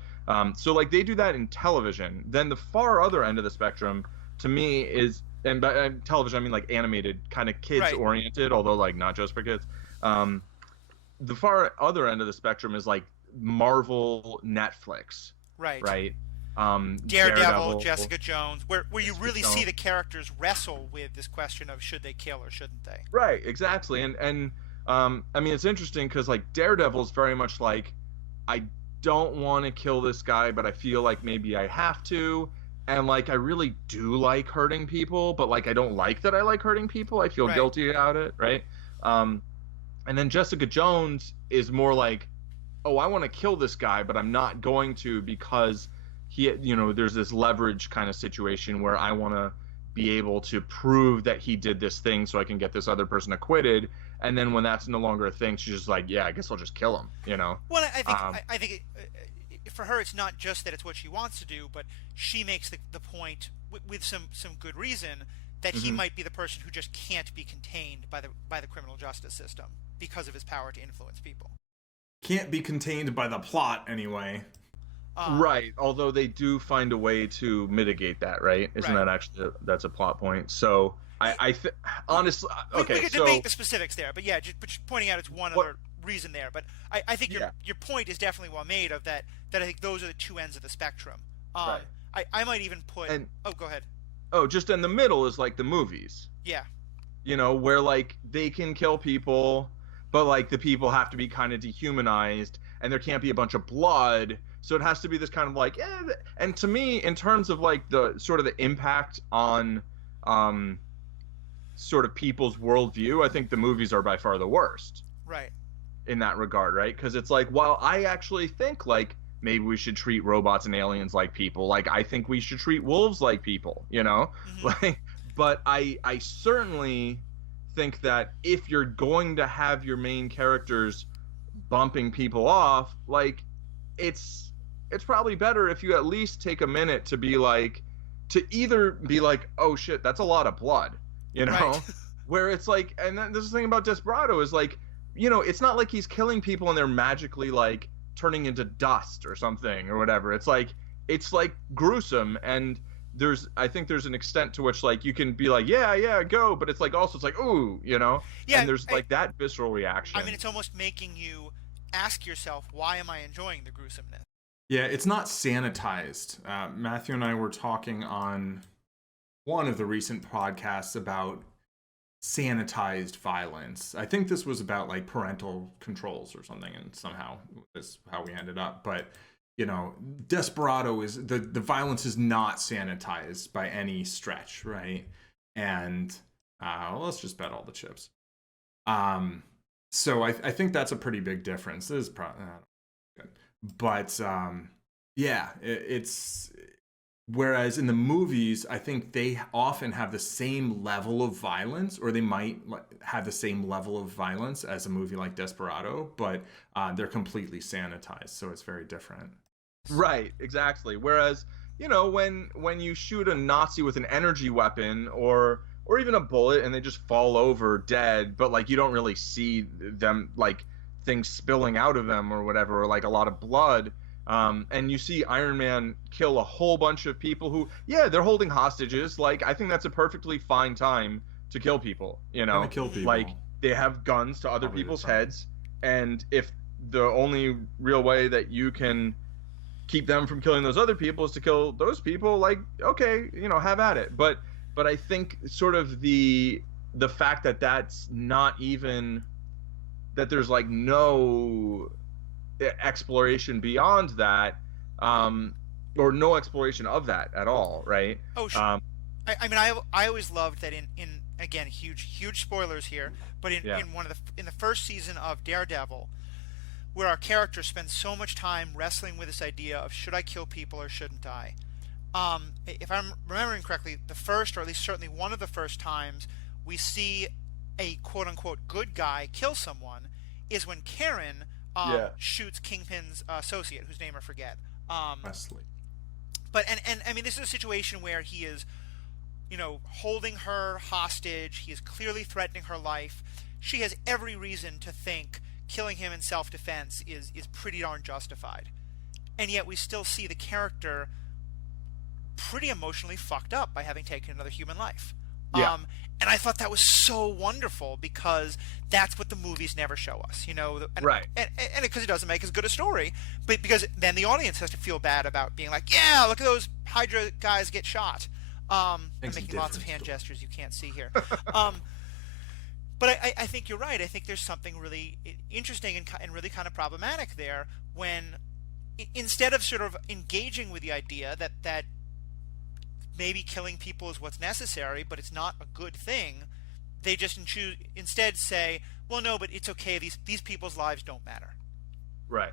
So like they do that in television. Then the far other end of the spectrum to me is, and by television I mean like animated, kind of kids oriented, although like not just for kids. The far other end of the spectrum is like Marvel, Netflix, right? Daredevil, Jessica Jones, where you really see the characters wrestle with this question of should they kill or shouldn't they? Right, exactly. And I mean, it's interesting because like Daredevil's very much like, I don't want to kill this guy, but I feel like maybe I have to. and like I really do like hurting people, but like I don't like that I like hurting people. I feel guilty about it, right? And then Jessica Jones is more like, oh, I want to kill this guy, but I'm not going to because he, there's this leverage kind of situation where I want to be able to prove that he did this thing so I can get this other person acquitted. And then when that's no longer a thing, she's just like, yeah, I guess I'll just kill him, Well, I think for her, it's not just that it's what she wants to do, but she makes the point with some good reason that he might be the person who just can't be contained by the criminal justice system because of his power to influence people. Can't be contained by the plot, anyway. Right. Although they do find a way to mitigate that, right? Isn't that actually that's a plot point? So honestly, okay. We could debate the specifics there, but yeah, just pointing out it's one other reason there. But I think your point is definitely well made. Of that I think those are the two ends of the spectrum. Right. I might even put. Go ahead. Oh, just in the middle is like the movies. Yeah. Where like they can kill people, but like the people have to be kind of dehumanized, and there can't be a bunch of blood. So it has to be this kind of like, and to me, in terms of like the sort of the impact on, sort of people's worldview, I think the movies are by far the worst. Right. In that regard, right? Because it's like, while I actually think like maybe we should treat robots and aliens like people, like I think we should treat wolves like people, like, but I certainly think that if you're going to have your main characters bumping people off, like it's probably better if you at least take a minute to be like, to either be like, oh shit, that's a lot of blood, right. Where it's like, and then this is the thing about Desperado is like, it's not like he's killing people and they're magically like turning into dust or something or whatever. It's like gruesome, and I think there's an extent to which like you can be like, yeah, go, but it's like also it's like, ooh, yeah, and there's like that visceral reaction. I mean, it's almost making you ask yourself, why am I enjoying the gruesomeness? Yeah, it's not sanitized. Matthew and I were talking on one of the recent podcasts about sanitized violence. I think this was about like parental controls or something, and somehow that's how we ended up. But Desperado is the violence is not sanitized by any stretch, right? And let's just bet all the chips. So I think that's a pretty big difference. This is probably good, but it's. Whereas in the movies, I think they often have the same level of violence, or they might have the same level of violence as a movie like Desperado, but they're completely sanitized, so it's very different. Right, exactly. Whereas, when you shoot a Nazi with an energy weapon or even a bullet and they just fall over dead, but like you don't really see them, like things spilling out of them or whatever, or like a lot of blood. And you see Iron Man kill a whole bunch of people who, they're holding hostages. Like, I think that's a perfectly fine time to kill people, To kill people. Like, they have guns to other people's heads. And if the only real way that you can keep them from killing those other people is to kill those people, like, okay, have at it. But I think sort of the fact that that's not even, that there's like no exploration beyond that, or no exploration of that at all, right? Oh, sure. I mean, I always loved that in again, huge spoilers here, but in the first season of Daredevil, where our character spends so much time wrestling with this idea of should I kill people or shouldn't I? If I'm remembering correctly, the first, or at least certainly one of the first times we see a quote unquote good guy kill someone is when Karen shoots Kingpin's associate, whose name I forget. Wesley. But and I mean, this is a situation where he is, holding her hostage. He is clearly threatening her life. She has every reason to think killing him in self-defense is pretty darn justified. And yet we still see the character pretty emotionally fucked up by having taken another human life. Yeah. And I thought that was so wonderful because that's what the movies never show us, right? And because it doesn't make as good a story, but because then the audience has to feel bad about being like, yeah, look at those Hydra guys get shot. I'm making lots of hand gestures you can't see here. But I think you're right. I think there's something really interesting and really kind of problematic there when instead of sort of engaging with the idea that maybe killing people is what's necessary, but it's not a good thing. They just instead say, well, no, but it's okay. These people's lives don't matter. Right.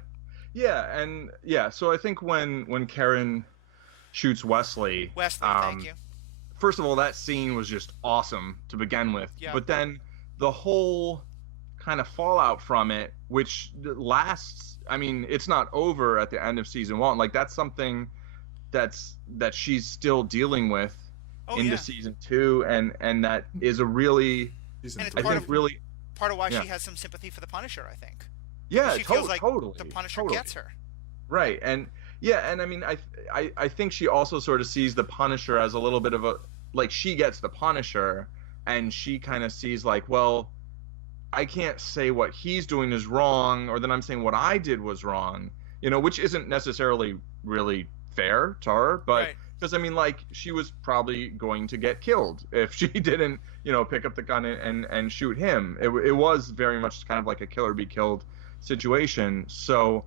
Yeah, and so I think when Karen shoots Wesley, thank you. First of all, that scene was just awesome to begin with. Yeah. But then the whole kind of fallout from it, which lasts, I mean, it's not over at the end of season 1. Like, that's something that she's still dealing with into season 2, and that is a really, part of why she has some sympathy for the Punisher, I think. Yeah, she feels like totally. The Punisher gets her. Right, and I mean, I think she also sort of sees the Punisher as a little bit of a, like, she gets the Punisher, and she kind of sees like, well, I can't say what he's doing is wrong, or then I'm saying what I did was wrong, which isn't necessarily really fair to her, but because I mean, like, she was probably going to get killed if she didn't, pick up the gun and shoot him. It was very much kind of like a kill or be killed situation. So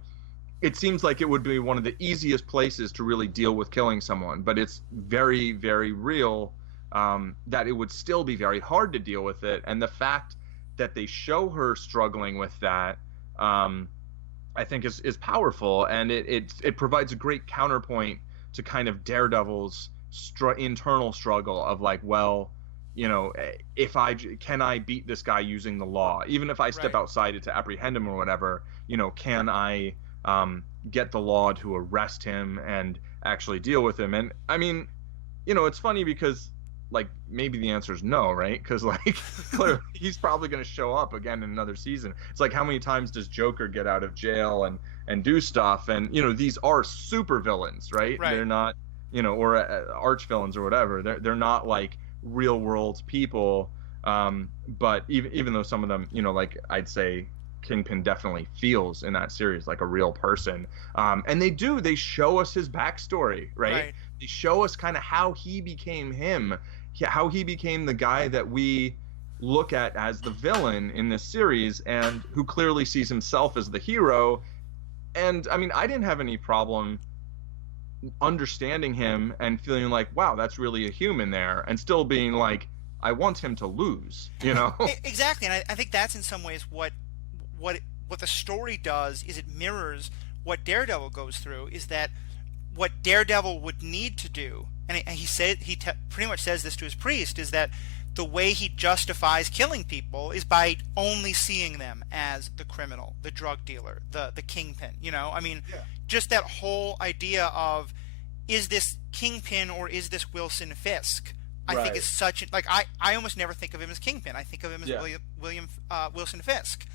it seems like it would be one of the easiest places to really deal with killing someone, but it's very, very real that it would still be very hard to deal with it. And the fact that they show her struggling with that, I think is powerful, and it provides a great counterpoint to kind of Daredevil's internal struggle of like, well, can I beat this guy using the law, even if I step outside it to apprehend him or whatever, can I get the law to arrest him and actually deal with him? And I mean, it's funny because, like, maybe the answer is no, right? Because, like, clearly he's probably going to show up again in another season. It's like, how many times does Joker get out of jail and do stuff? And, these are super villains, right? They're not, or arch villains or whatever. They're not like real world people. But even though some of them, like, I'd say Kingpin definitely feels in that series like a real person. And they show us his backstory, right? They show us kind of how he became him, how he became the guy that we look at as the villain in this series, and who clearly sees himself as the hero. And I mean, I didn't have any problem understanding him and feeling like, wow, that's really a human there, and still being like, I want him to lose, Exactly. And I think that's in some ways what the story does, is it mirrors what Daredevil goes through. Is that what Daredevil would need to do, and he pretty much says this to his priest, is that the way he justifies killing people is by only seeing them as the criminal, the drug dealer, the kingpin. I mean, just that whole idea of, is this Kingpin or is this Wilson Fisk? I think is such like, I almost never think of him as Kingpin. I think of him as Wilson Fisk.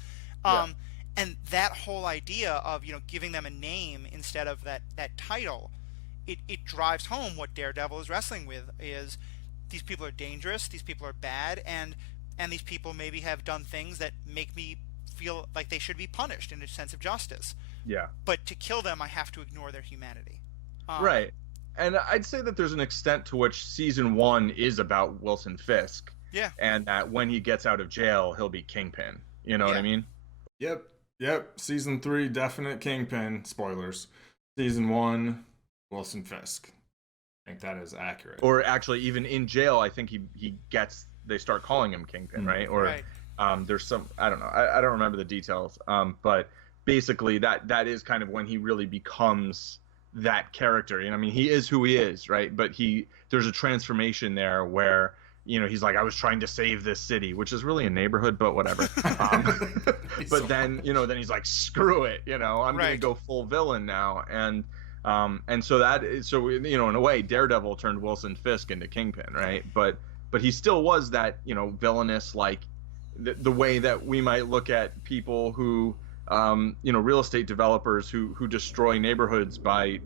And that whole idea of, giving them a name instead of that title, it drives home what Daredevil is wrestling with, is these people are dangerous, these people are bad, and these people maybe have done things that make me feel like they should be punished in a sense of justice. Yeah. But to kill them, I have to ignore their humanity. Right. And I'd say that there's an extent to which season 1 is about Wilson Fisk. Yeah. And that when he gets out of jail, he'll be Kingpin. You know what I mean? Yep. Season 3, definite Kingpin. Spoilers. Season 1, Wilson Fisk. I think that is accurate. Or actually, even in jail, I think they start calling him Kingpin, right? Or there's some, I don't know. I don't remember the details. But basically, that is kind of when he really becomes that character. I mean, he is who he is, right? But there's a transformation there where, he's like, I was trying to save this city, which is really a neighborhood, but whatever. But then he's like, screw it, I'm going to go full villain now. And so in a way, Daredevil turned Wilson Fisk into Kingpin, right? But he still was that, villainous, like the way that we might look at people who, real estate developers who destroy neighborhoods by,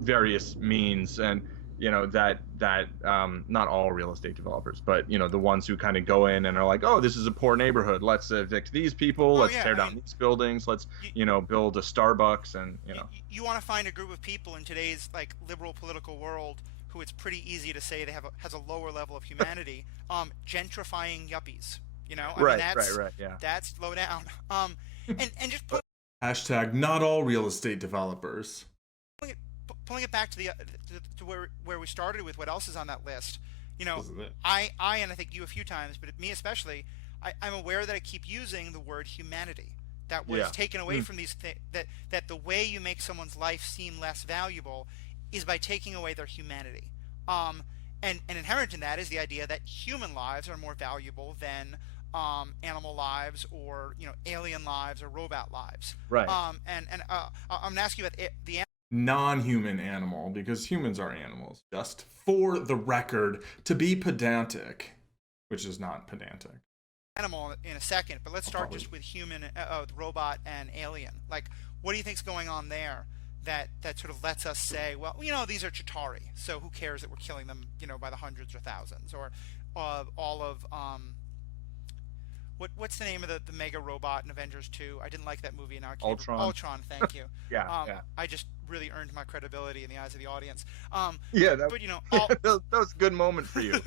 various means. And, not all real estate developers, but, the ones who kind of go in and are like, oh, this is a poor neighborhood, let's evict these people, let's tear down these buildings, let's, build a Starbucks, and, You want to find a group of people in today's, like, liberal political world who it's pretty easy to say has a lower level of humanity, gentrifying yuppies, that's low down. And just put... Hashtag not all real estate developers. pulling it back to to where we started with what else is on that list. I and I think you a few times, but me especially, I'm aware that I keep using the word humanity. That was taken away from these that the way you make someone's life seem less valuable is by taking away their humanity. And inherent in that is the idea that human lives are more valuable than animal lives, or alien lives, or robot lives. Right. I'm gonna ask you about the non-human animal, because humans are animals. Just for the record, to be pedantic, which is not pedantic. Animal in a second, but let's start just with human, robot, and alien. Like, what do you think's going on there that sort of lets us say, well, these are Chitauri, so who cares that we're killing them, by the hundreds or thousands, or all of what's the name of the mega robot in Avengers 2? I didn't like that movie. Now Ultron, thank you. Yeah. I just really earned my credibility in the eyes of the audience. But that was a good moment for you.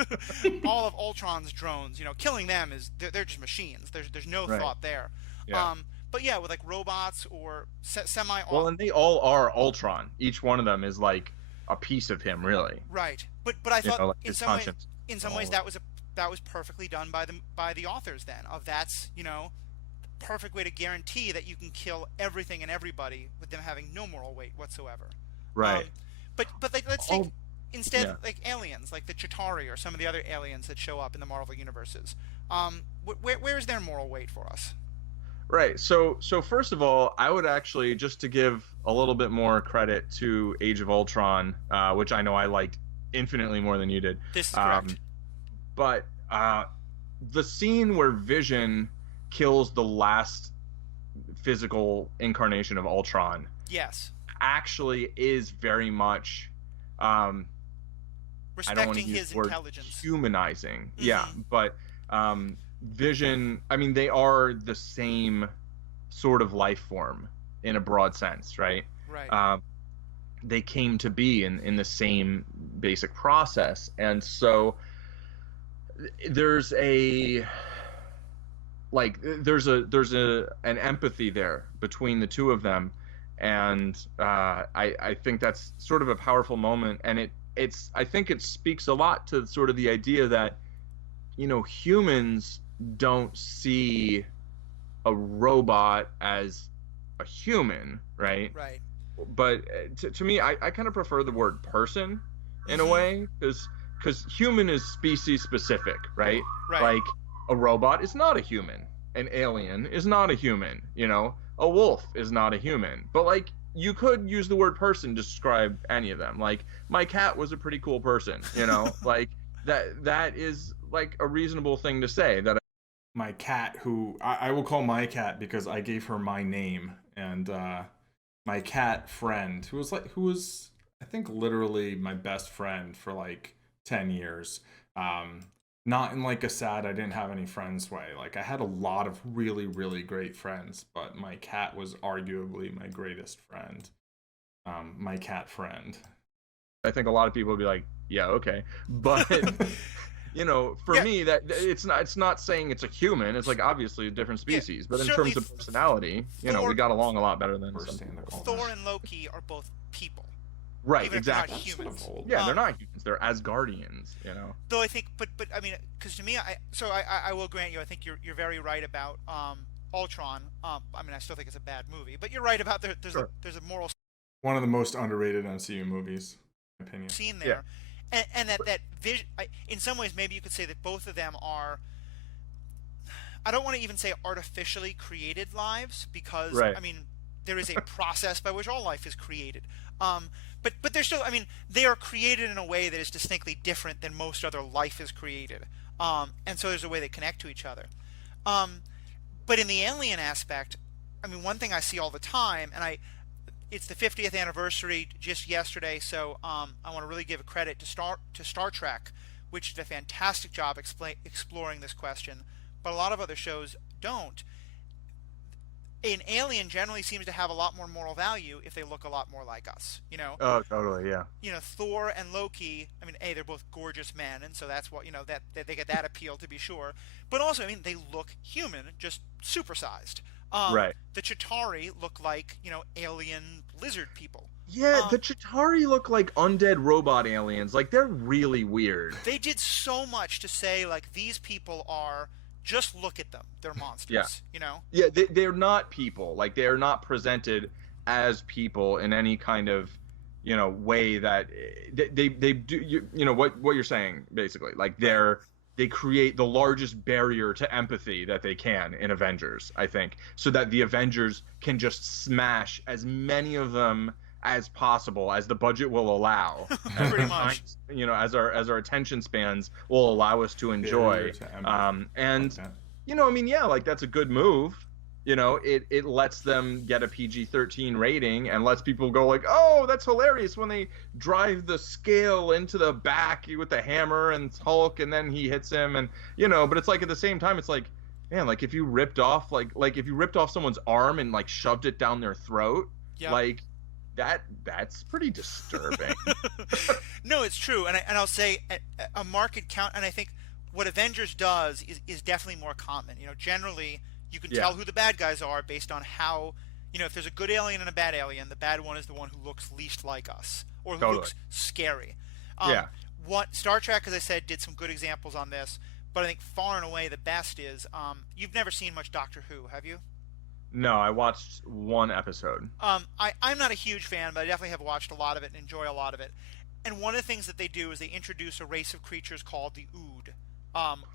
All of Ultron's drones, killing them they're just machines. There's no thought there. Yeah. But yeah, with like robots or semi. Well, and they all are Ultron. Each one of them is like a piece of him, really. Right. But I thought like in some ways that was perfectly done by the authors then. That's perfect way to guarantee that you can kill everything and everybody with them having no moral weight whatsoever. Right. But let's take instead like aliens, like the Chitauri or some of the other aliens that show up in the Marvel universes. Where's their moral weight for us? Right. So first of all, I would actually, just to give a little bit more credit to Age of Ultron, which I know I liked infinitely more than you did. This is correct. But the scene where Vision kills the last physical incarnation of Ultron, yes, actually is very much respecting his intelligence, humanizing. Mm-hmm. Yeah, but Vision, I mean, they are the same sort of life form in a broad sense, right? Right. They came to be in the same basic process, and so there's an empathy there between the two of them, and I think that's sort of a powerful moment, and I think it speaks a lot to sort of the idea that humans don't see a robot as a human, right? Right. But to me, I kind of prefer the word person in a way, because human is species specific, right? Right. Like a robot is not a human, an alien is not a human, a wolf is not a human. But like, you could use the word person to describe any of them. Like, my cat was a pretty cool person, like that is like a reasonable thing to say. That my cat, who I will call my cat because I gave her my name, and my cat friend, who was I think literally my best friend for like 10 years. Not in like a sad I didn't have any friends way. Like, I had a lot of really, really great friends, but my cat was arguably my greatest friend. My cat friend. I think a lot of people would be like, yeah, okay. But for me, that it's not saying it's a human. It's like obviously a different species, but in terms of personality, we got along a lot better than some people. Thor and Loki are both people. Right, even exactly. If they're not humans. Yeah, they're not humans. They're Asgardians, Though I think, but I mean, because to me, I will grant you, I think you're very right about Ultron. I mean, I still think it's a bad movie, but you're right about there's a moral. One of the most underrated MCU movies, in my opinion. Scene there, and that vision. In some ways, maybe you could say that both of them are. I don't want to even say artificially created lives, because I mean, there is a process by which all life is created. But they're still, I mean, they are created in a way that is distinctly different than most other life is created. And so there's a way they connect to each other. But in the alien aspect, I mean, one thing I see all the time, and it's the 50th anniversary just yesterday, so I want to really give a credit to Star Trek, which did a fantastic job exploring this question, but a lot of other shows don't. An alien generally seems to have a lot more moral value if they look a lot more like us, Oh, totally, yeah. Thor and Loki, I mean, they're both gorgeous men, and so that's what, that they get that appeal, to be sure. But also, I mean, they look human, just supersized. Right. The Chitauri look like, alien lizard people. Yeah, the Chitauri look like undead robot aliens. Like, they're really weird. They did so much to say, like, these people are, just look at them. They're monsters, Yeah, they're not people. Like, they are not presented as people in any kind of, way that they do, what you're saying, basically. Like, they create the largest barrier to empathy that they can in Avengers, I think, so that the Avengers can just smash as many of them as possible, as the budget will allow, pretty much, as our attention spans will allow us to enjoy. And like that's a good move. It lets them get a PG-13 rating and lets people go like, oh, that's hilarious when they drive the scale into the back with the hammer and Hulk, and then he hits him, and but it's like at the same time, it's like, man, like if you ripped off like if you ripped off someone's arm and like shoved it down their throat, like that's pretty disturbing. No, it's true, and I'll say a market count, and I think what Avengers does is definitely more common. Generally you can tell who the bad guys are based on how, if there's a good alien and a bad alien, the bad one is the one who looks least like us or who looks scary. What Star Trek, as I said, did some good examples on this, but I think far and away the best is you've never seen much Doctor Who, have you? No, I watched one episode. I'm not a huge fan, but I definitely have watched a lot of it and enjoy a lot of it. And one of the things that they do is they introduce a race of creatures called the Ood,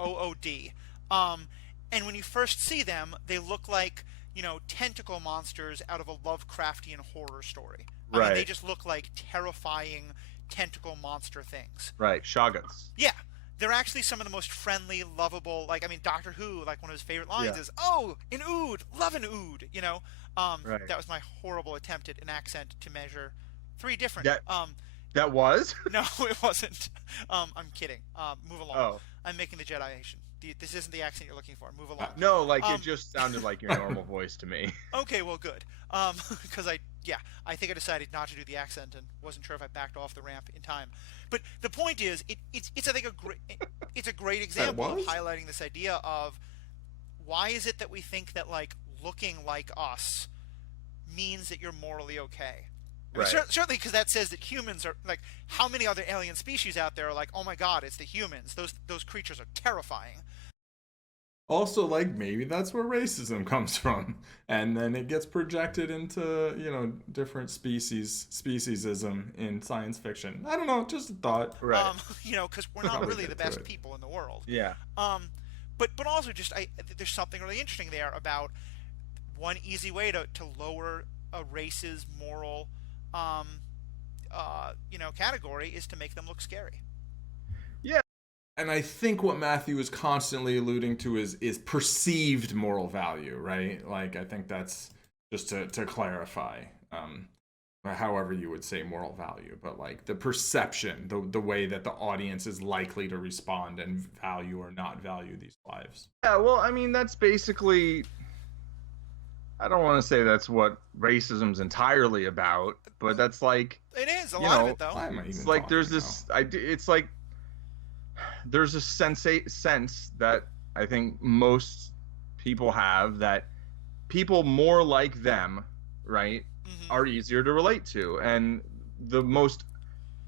OOD. And when you first see them, they look like, tentacle monsters out of a Lovecraftian horror story. I mean, they just look like terrifying tentacle monster things. Right, Shoggoths. Yeah. They're actually some of the most friendly, lovable, Doctor Who, one of his favorite lines is, oh, an Ood, love an Ood, That was my horrible attempt at an accent to measure 3 different. That was? No, it wasn't. I'm kidding. Move along. Oh. I'm making the Jedi-ation. This isn't the accent you're looking for. Move along. No, it just sounded like your normal voice to me. Okay, well, good. Because I think I decided not to do the accent and wasn't sure if I backed off the ramp in time. But the point is, it's I think a great example of highlighting this idea of why is it that we think that looking like us means that you're morally okay. Right. Certainly, because that says that humans are how many other alien species out there are like, oh my god, it's the humans. Those creatures are terrifying. Also, maybe that's where racism comes from, and then it gets projected into different speciesism in science fiction. I don't know, just a thought. Right. Because we're not really the best people in the world. Yeah. But also just there's something really interesting there about one easy way to lower a race's moral category is to make them look scary. Yeah. And I think what Matthew is constantly alluding to is perceived moral value, right? I think that's just to clarify, however you would say moral value, but the perception, the way that the audience is likely to respond and value or not value these lives. Yeah, well, I mean, that's basically, I don't want to say that's what racism's entirely about, but that's it is a lot of it, though. It's there's this it's there's a sense that I think most people have that people more like them, right, are easier to relate to. And the most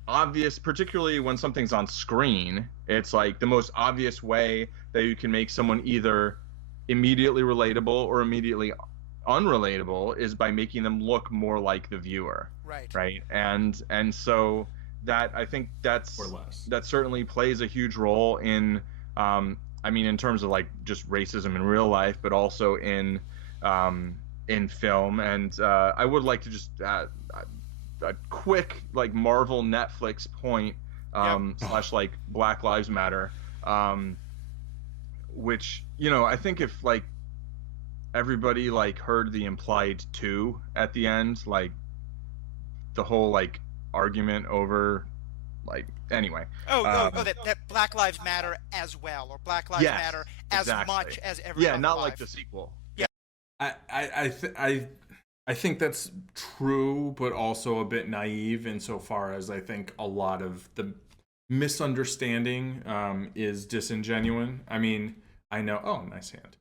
obvious, particularly when something's on screen, it's the most obvious way that you can make someone either immediately relatable or immediately unrelatable is by making them look more like the viewer. Right. And so that, I think that certainly plays a huge role in in terms of just racism in real life, but also in film. And I would like to just a quick Marvel Netflix point slash Black Lives Matter, which I think if everybody heard the implied 2 at the end, the whole argument over anyway. That Black Lives Matter as well, or Black Lives Matter as much as every other not life. like the sequel. Yeah. I think that's true, but also a bit naive insofar as I think a lot of the misunderstanding is disingenuine. I mean, I know. Oh, nice hand.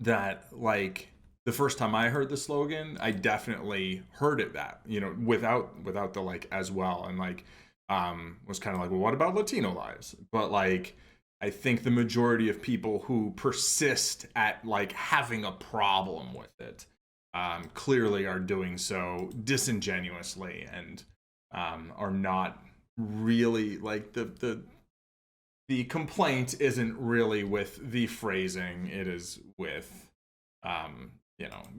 that, like, the first time I heard the slogan, I definitely heard it that, without the like as well, and like was kind of like, well, what about Latino lives? But like, I think the majority of people who persist at like having a problem with it clearly are doing so disingenuously and are not really like the complaint isn't really with the phrasing, it is with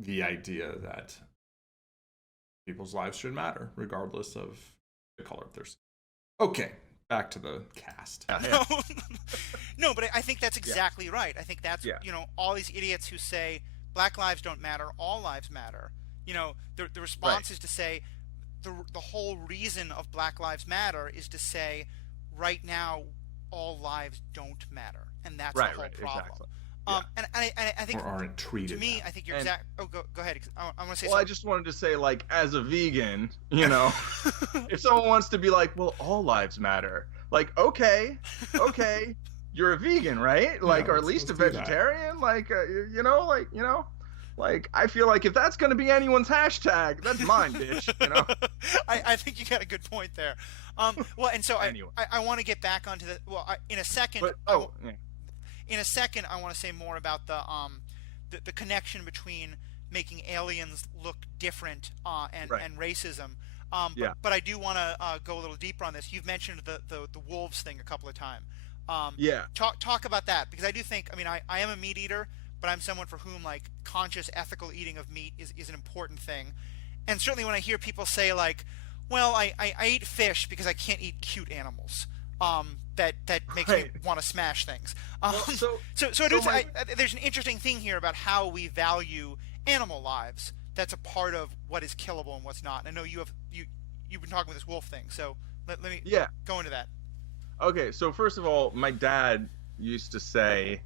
the idea that people's lives should matter regardless of the color of their skin. Okay, back to the cast. No, but I think that's exactly right. I think that's, all these idiots who say black lives don't matter, all lives matter. The response is to say the whole reason of Black Lives Matter is to say right now all lives don't matter, and that's the whole problem. Exactly. And I think, or aren't treated. To me, I think you're exact. Oh, go ahead. I want to say. Well, something. I just wanted to say, like, as a vegan, if someone wants to be like, well, all lives matter, like, okay, you're a vegan, right? Like, or at least a vegetarian, like, like, I feel like if that's going to be anyone's hashtag, that's mine, bitch. I think you got a good point there. Well, and so anyway. I want to get back onto the. Well, in a second. In a second, I want to say more about the connection between making aliens look different and racism. But I do want to go a little deeper on this. You've mentioned the wolves thing a couple of times. Talk about that, because I do think. I mean, I am a meat eater, but I'm someone for whom like conscious, ethical eating of meat is an important thing. And certainly when I hear people say like, well, I eat fish because I can't eat cute animals. That makes me want to smash things. There's an interesting thing here about how we value animal lives. That's a part of what is killable and what's not. I know you've been talking with this wolf thing, so let me go into that. Okay, so first of all, my dad used to say,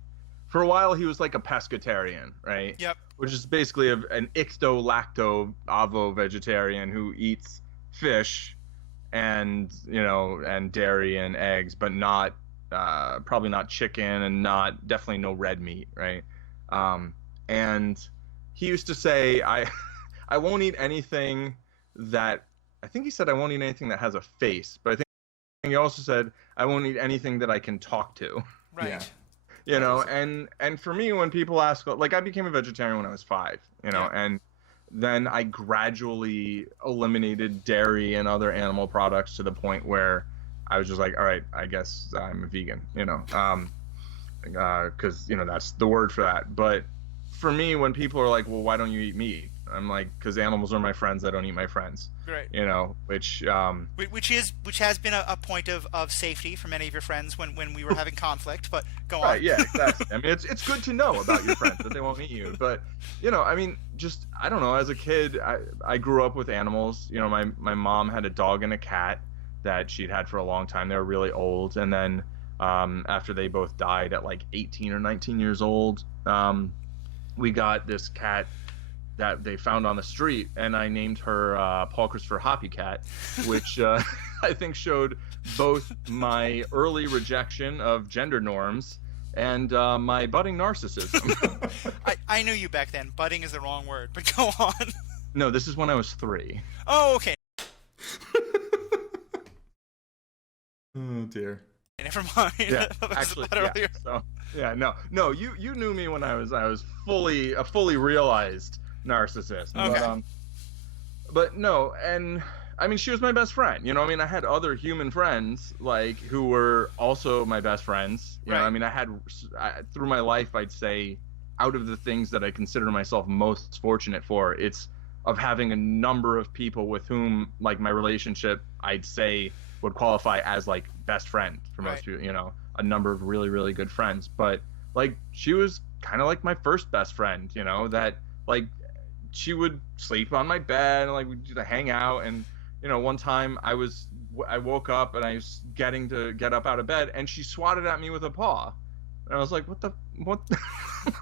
for a while he was like a pescatarian, right? Yep. Which is basically an icto-lacto-avo vegetarian who eats fish and dairy and eggs, but not probably not chicken, and definitely no red meat, right? And he used to say, I won't eat anything that, I think he said I won't eat anything that has a face, but I think he also said I won't eat anything that I can talk to. Right. Yeah. And for me, when people ask, like, I became a vegetarian when I was 5, and then I gradually eliminated dairy and other animal products to the point where I was just like, all right, I guess I'm a vegan, because, that's the word for that. But for me, when people are like, well, why don't you eat meat? I'm like, because animals are my friends. I don't eat my friends. Right. Which has been a point of safety for many of your friends when we were having conflict. But go on. Right. Yeah. Exactly. I mean, it's good to know about your friends that they won't eat you. But I mean, just I don't know. As a kid, I grew up with animals. My mom had a dog and a cat that she'd had for a long time. They were really old, and then after they both died at like 18 or 19 years old, we got this cat that they found on the street, and I named her Paul Christopher Hoppe Cat, which I think showed both my early rejection of gender norms and my budding narcissism. I knew you back then. Budding is the wrong word, but go on. No, this is when I was 3. Oh, okay. Oh dear. Never mind. Yeah, actually, no, you knew me when I was fully a fully realized narcissist. Okay. But no, and I mean, she was my best friend. I mean, I had other human friends like who were also my best friends. You know, I mean, through my life, I'd say, out of the things that I consider myself most fortunate for, it's of having a number of people with whom, like, my relationship, I'd say, would qualify as like best friend for most people. A number of really, really good friends. But like, she was kind of like my first best friend. That like, she would sleep on my bed, and like we'd hang out. And one time I woke up and I was getting to get up out of bed, and she swatted at me with a paw, and I was like, what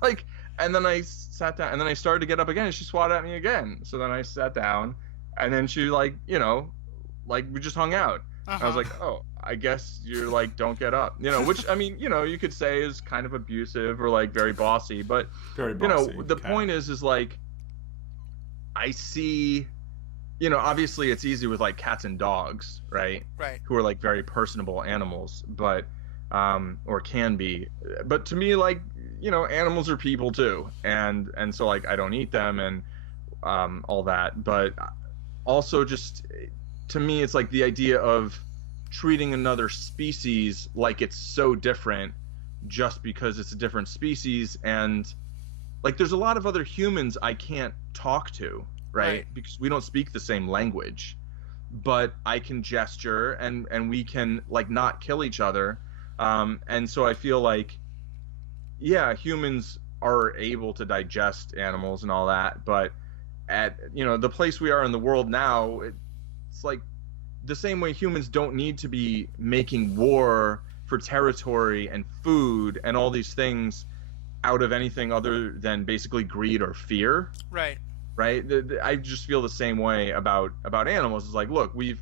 like, and then I sat down, and then I started to get up again, and she swatted at me again. So then I sat down, and then she like we just hung out. I was like, oh, I guess you're like, don't get up, which I mean, you could say is kind of abusive or like very bossy, but very bossy. The point is like, I see, obviously it's easy with like cats and dogs, right? Right. Who are like very personable animals, but or can be, but to me, like, animals are people too, and so like I don't eat them and all that, but also just to me it's like the idea of treating another species like it's so different just because it's a different species, and like there's a lot of other humans I can't talk to, right? Because we don't speak the same language, but I can gesture and we can like not kill each other, and so I feel like, yeah, humans are able to digest animals and all that, but at the place we are in the world now, it's like the same way humans don't need to be making war for territory and food and all these things out of anything other than basically greed or fear. Right. I just feel the same way about animals. It's like, look, we've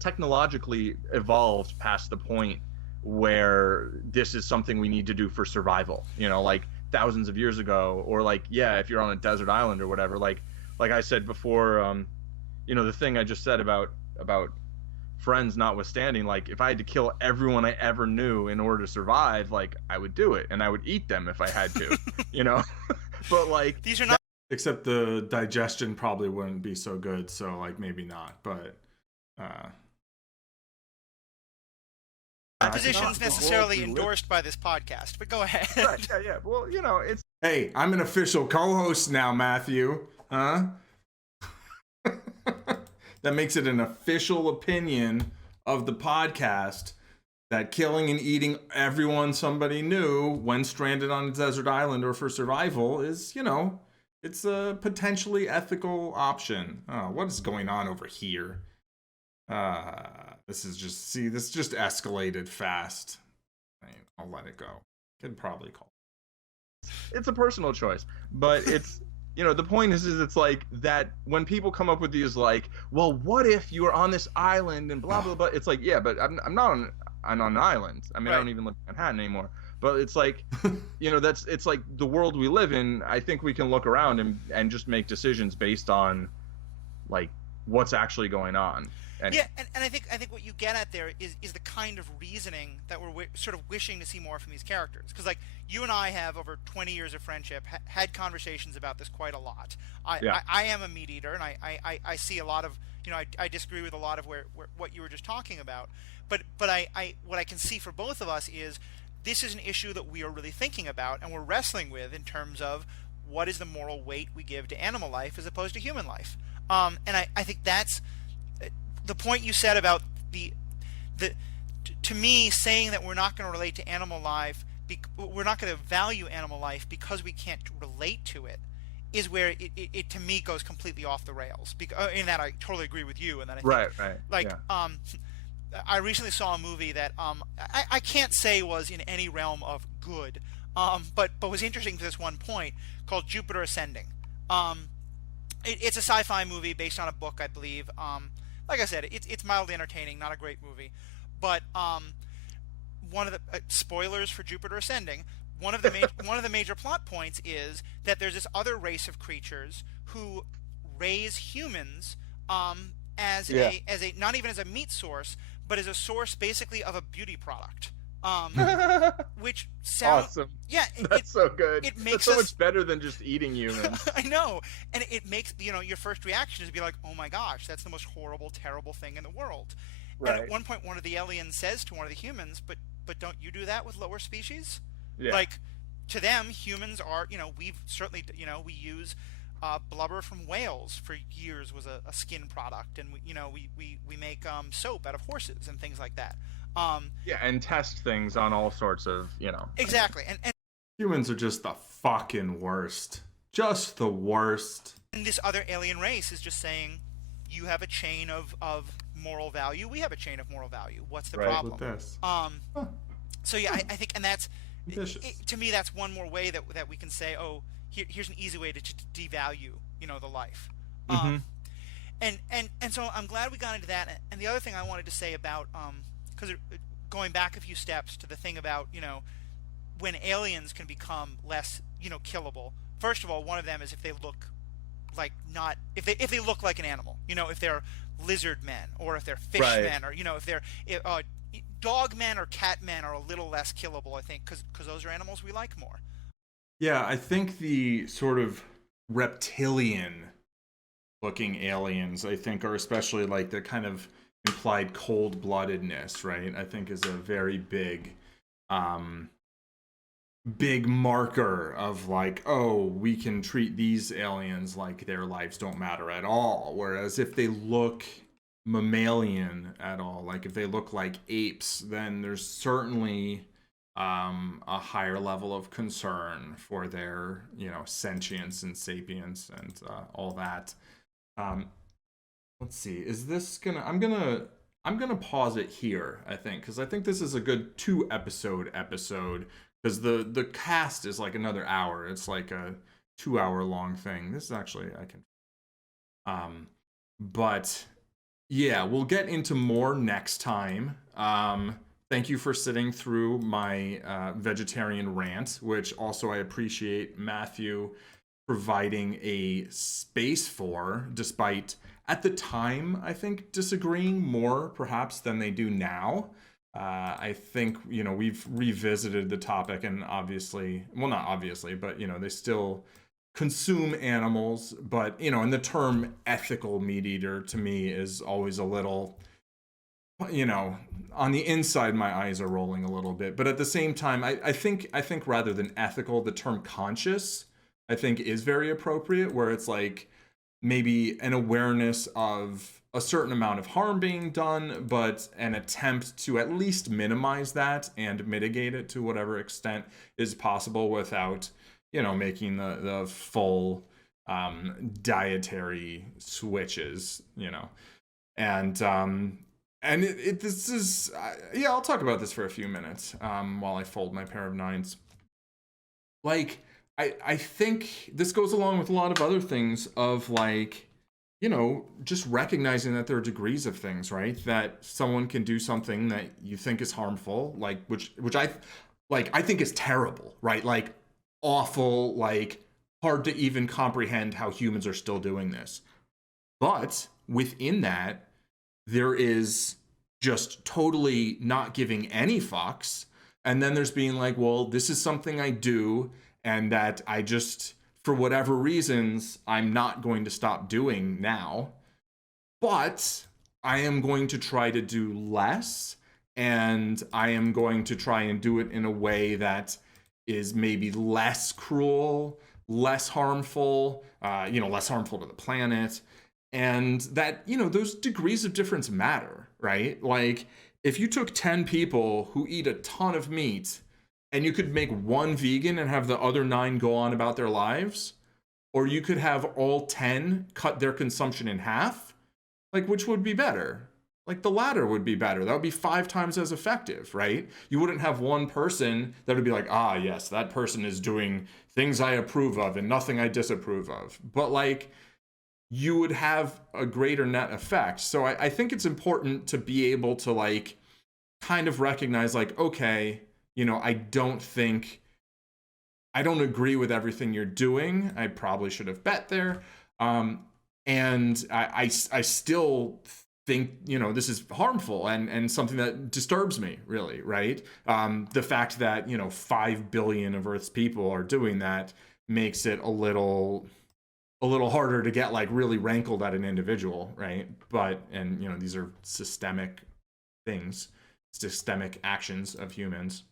technologically evolved past the point where this is something we need to do for survival, like thousands of years ago, or like, yeah, if you're on a desert island or whatever, like I said before, the thing I just said about friends notwithstanding, like if I had to kill everyone I ever knew in order to survive, like I would do it, and I would eat them if I had to, but like these are not, except the digestion probably wouldn't be so good, so like maybe not, but positions necessarily endorsed by this podcast, but go ahead. Right, yeah. Well, it's... Hey, I'm an official co-host now, Matthew. Huh? That makes it an official opinion of the podcast that killing and eating everyone somebody knew when stranded on a desert island or for survival is, it's a potentially ethical option. Oh, what is going on over here? This just escalated fast. I'll let it go. Could probably call. It's a personal choice, but it's, the point is it's like that when people come up with these like, well, what if you were on this island and blah blah blah. It's like, yeah, but I'm not on an island. I mean, right. I don't even live in Manhattan anymore. But it's like, it's like the world we live in. I think we can look around and just make decisions based on like what's actually going on. And yeah, and I think what you get at there is the kind of reasoning that we're sort of wishing to see more from these characters. Because like you and I have over 20 years of friendship had conversations about this quite a lot. I am a meat eater, and I see a lot of, I disagree with a lot of what you were just talking about. But what I can see for both of us is this is an issue that we are really thinking about and we're wrestling with in terms of what is the moral weight we give to animal life as opposed to human life. And I think that's the point you said about to me, saying that we're not going to relate to animal life, we're not going to value animal life because we can't relate to it, is where it to me goes completely off the rails. In that I totally agree with you, and that I think, right, like yeah. I recently saw a movie that I can't say was in any realm of good, but was interesting to this one point, called Jupiter Ascending. It's a sci-fi movie based on a book, I believe. Like I said, it's mildly entertaining, not a great movie, but one of the spoilers for Jupiter Ascending. One of the major plot points is that there's this other race of creatures who raise humans as a not even as a meat source, but as a source basically of a beauty product. Which sounds awesome. Yeah, that's so good. It makes so much better than just eating humans. I know, and it makes your first reaction is to be like, "Oh my gosh, that's the most horrible, terrible thing in the world." Right. And at one point, one of the aliens says to one of the humans, "But don't you do that with lower species?" Yeah. Like, to them, humans are, we've certainly, we use blubber from whales for years was a skin product, and we make soap out of horses and things like that. Yeah, and test things on all sorts of, Exactly. And humans are just the fucking worst. Just the worst. And this other alien race is just saying, you have a chain of moral value, we have a chain of moral value. What's the problem? With this. So yeah, I think, and that's, to me, that's one more way that we can say, oh, here's an easy way to devalue, the life. Mm-hmm. And so I'm glad we got into that. And the other thing I wanted to say about because going back a few steps to the thing about when aliens can become less killable. First of all, one of them is if they look like not if they look like an animal. If they're lizard men or if they're fish men or if they're dog men or cat men are a little less killable, I think, because those are animals we like more. Yeah, I think the sort of reptilian looking aliens, I think, are especially like the kind of implied cold-bloodedness, right? I think is a very big big marker of like, oh, we can treat these aliens like their lives don't matter at all. Whereas if they look mammalian at all, like if they look like apes, then there's certainly a higher level of concern for their sentience and sapience and all that. Let's see, is this gonna I'm gonna pause it here, I think, because I think this is a good 2-episode because the cast is like another hour. It's like a 2-hour long thing. This is actually I can but yeah, we'll get into more next time. Thank you for sitting through my vegetarian rant, which also I appreciate Matthew providing a space for, despite at the time I think disagreeing more perhaps than they do now. I think we've revisited the topic, and obviously, well, not obviously, but they still consume animals. But and the term ethical meat eater to me is always a little, on the inside my eyes are rolling a little bit. But at the same time, I think rather than ethical, the term conscious I think is very appropriate, where it's like maybe an awareness of a certain amount of harm being done, but an attempt to at least minimize that and mitigate it to whatever extent is possible without, making the full dietary switches, and this is, I'll talk about this for a few minutes while I fold my pair of nines. Like, I think this goes along with a lot of other things of like, just recognizing that there are degrees of things, right? That someone can do something that you think is harmful, like, which I think is terrible, right? Like awful, like hard to even comprehend how humans are still doing this. But within that, there is just totally not giving any fucks. And then there's being like, well, this is something I do, and that I just, for whatever reasons, I'm not going to stop doing now. But I am going to try to do less, and I am going to try and do it in a way that is maybe less cruel, less harmful, less harmful to the planet. And that, those degrees of difference matter, right? Like, if you took 10 people who eat a ton of meat, and you could make one vegan and have the other 9 go on about their lives, or you could have all 10 cut their consumption in half, like, which would be better? Like, the latter would be better. That would be 5 times as effective, right? You wouldn't have one person that would be like, yes, that person is doing things I approve of and nothing I disapprove of. But like, you would have a greater net effect. So I think it's important to be able to like kind of recognize like, okay, I don't agree with everything you're doing. I probably should have bet there. And I still think, this is harmful and something that disturbs me, really, right? The fact that, 5 billion of Earth's people are doing that makes it a little harder to get like really rankled at an individual, right? But, and, these are systemic things, systemic actions of humans.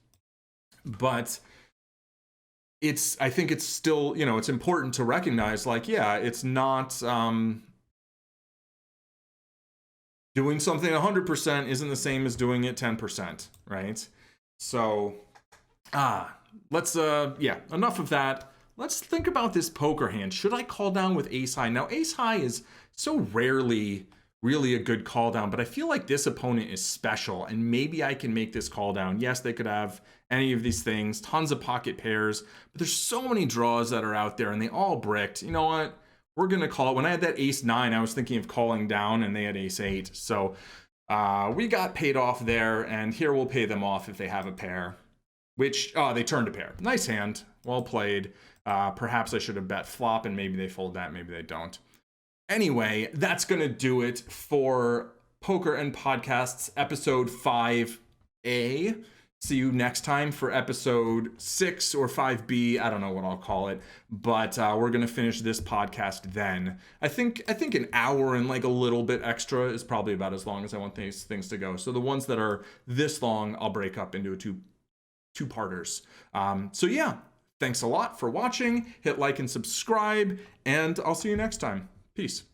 But I think it's still, it's important to recognize like, it's not, doing something 100% isn't the same as doing it 10%, right? So, let's, enough of that. Let's think about this poker hand. Should I call down with ace high? Now, ace high is so rarely really a good call down, but I feel like this opponent is special, and maybe I can make this call down. Yes, they could have any of these things, tons of pocket pairs, but there's so many draws that are out there, and they all bricked. You know what? we're going to call it. When I had that ace 9, I was thinking of calling down, and they had ace 8. So we got paid off there, and here we'll pay them off if they have a pair. Which, they turned a pair. Nice hand. Well played. Perhaps I should have bet flop, and maybe they fold that, maybe they don't. Anyway, that's going to do it for Poker and Podcasts episode 5A. See you next time for episode 6 or 5B. I don't know what I'll call it, but we're going to finish this podcast then. I think an hour and like a little bit extra is probably about as long as I want these things to go. So the ones that are this long, I'll break up into two-parters. So yeah, thanks a lot for watching. Hit like and subscribe, and I'll see you next time. Peace.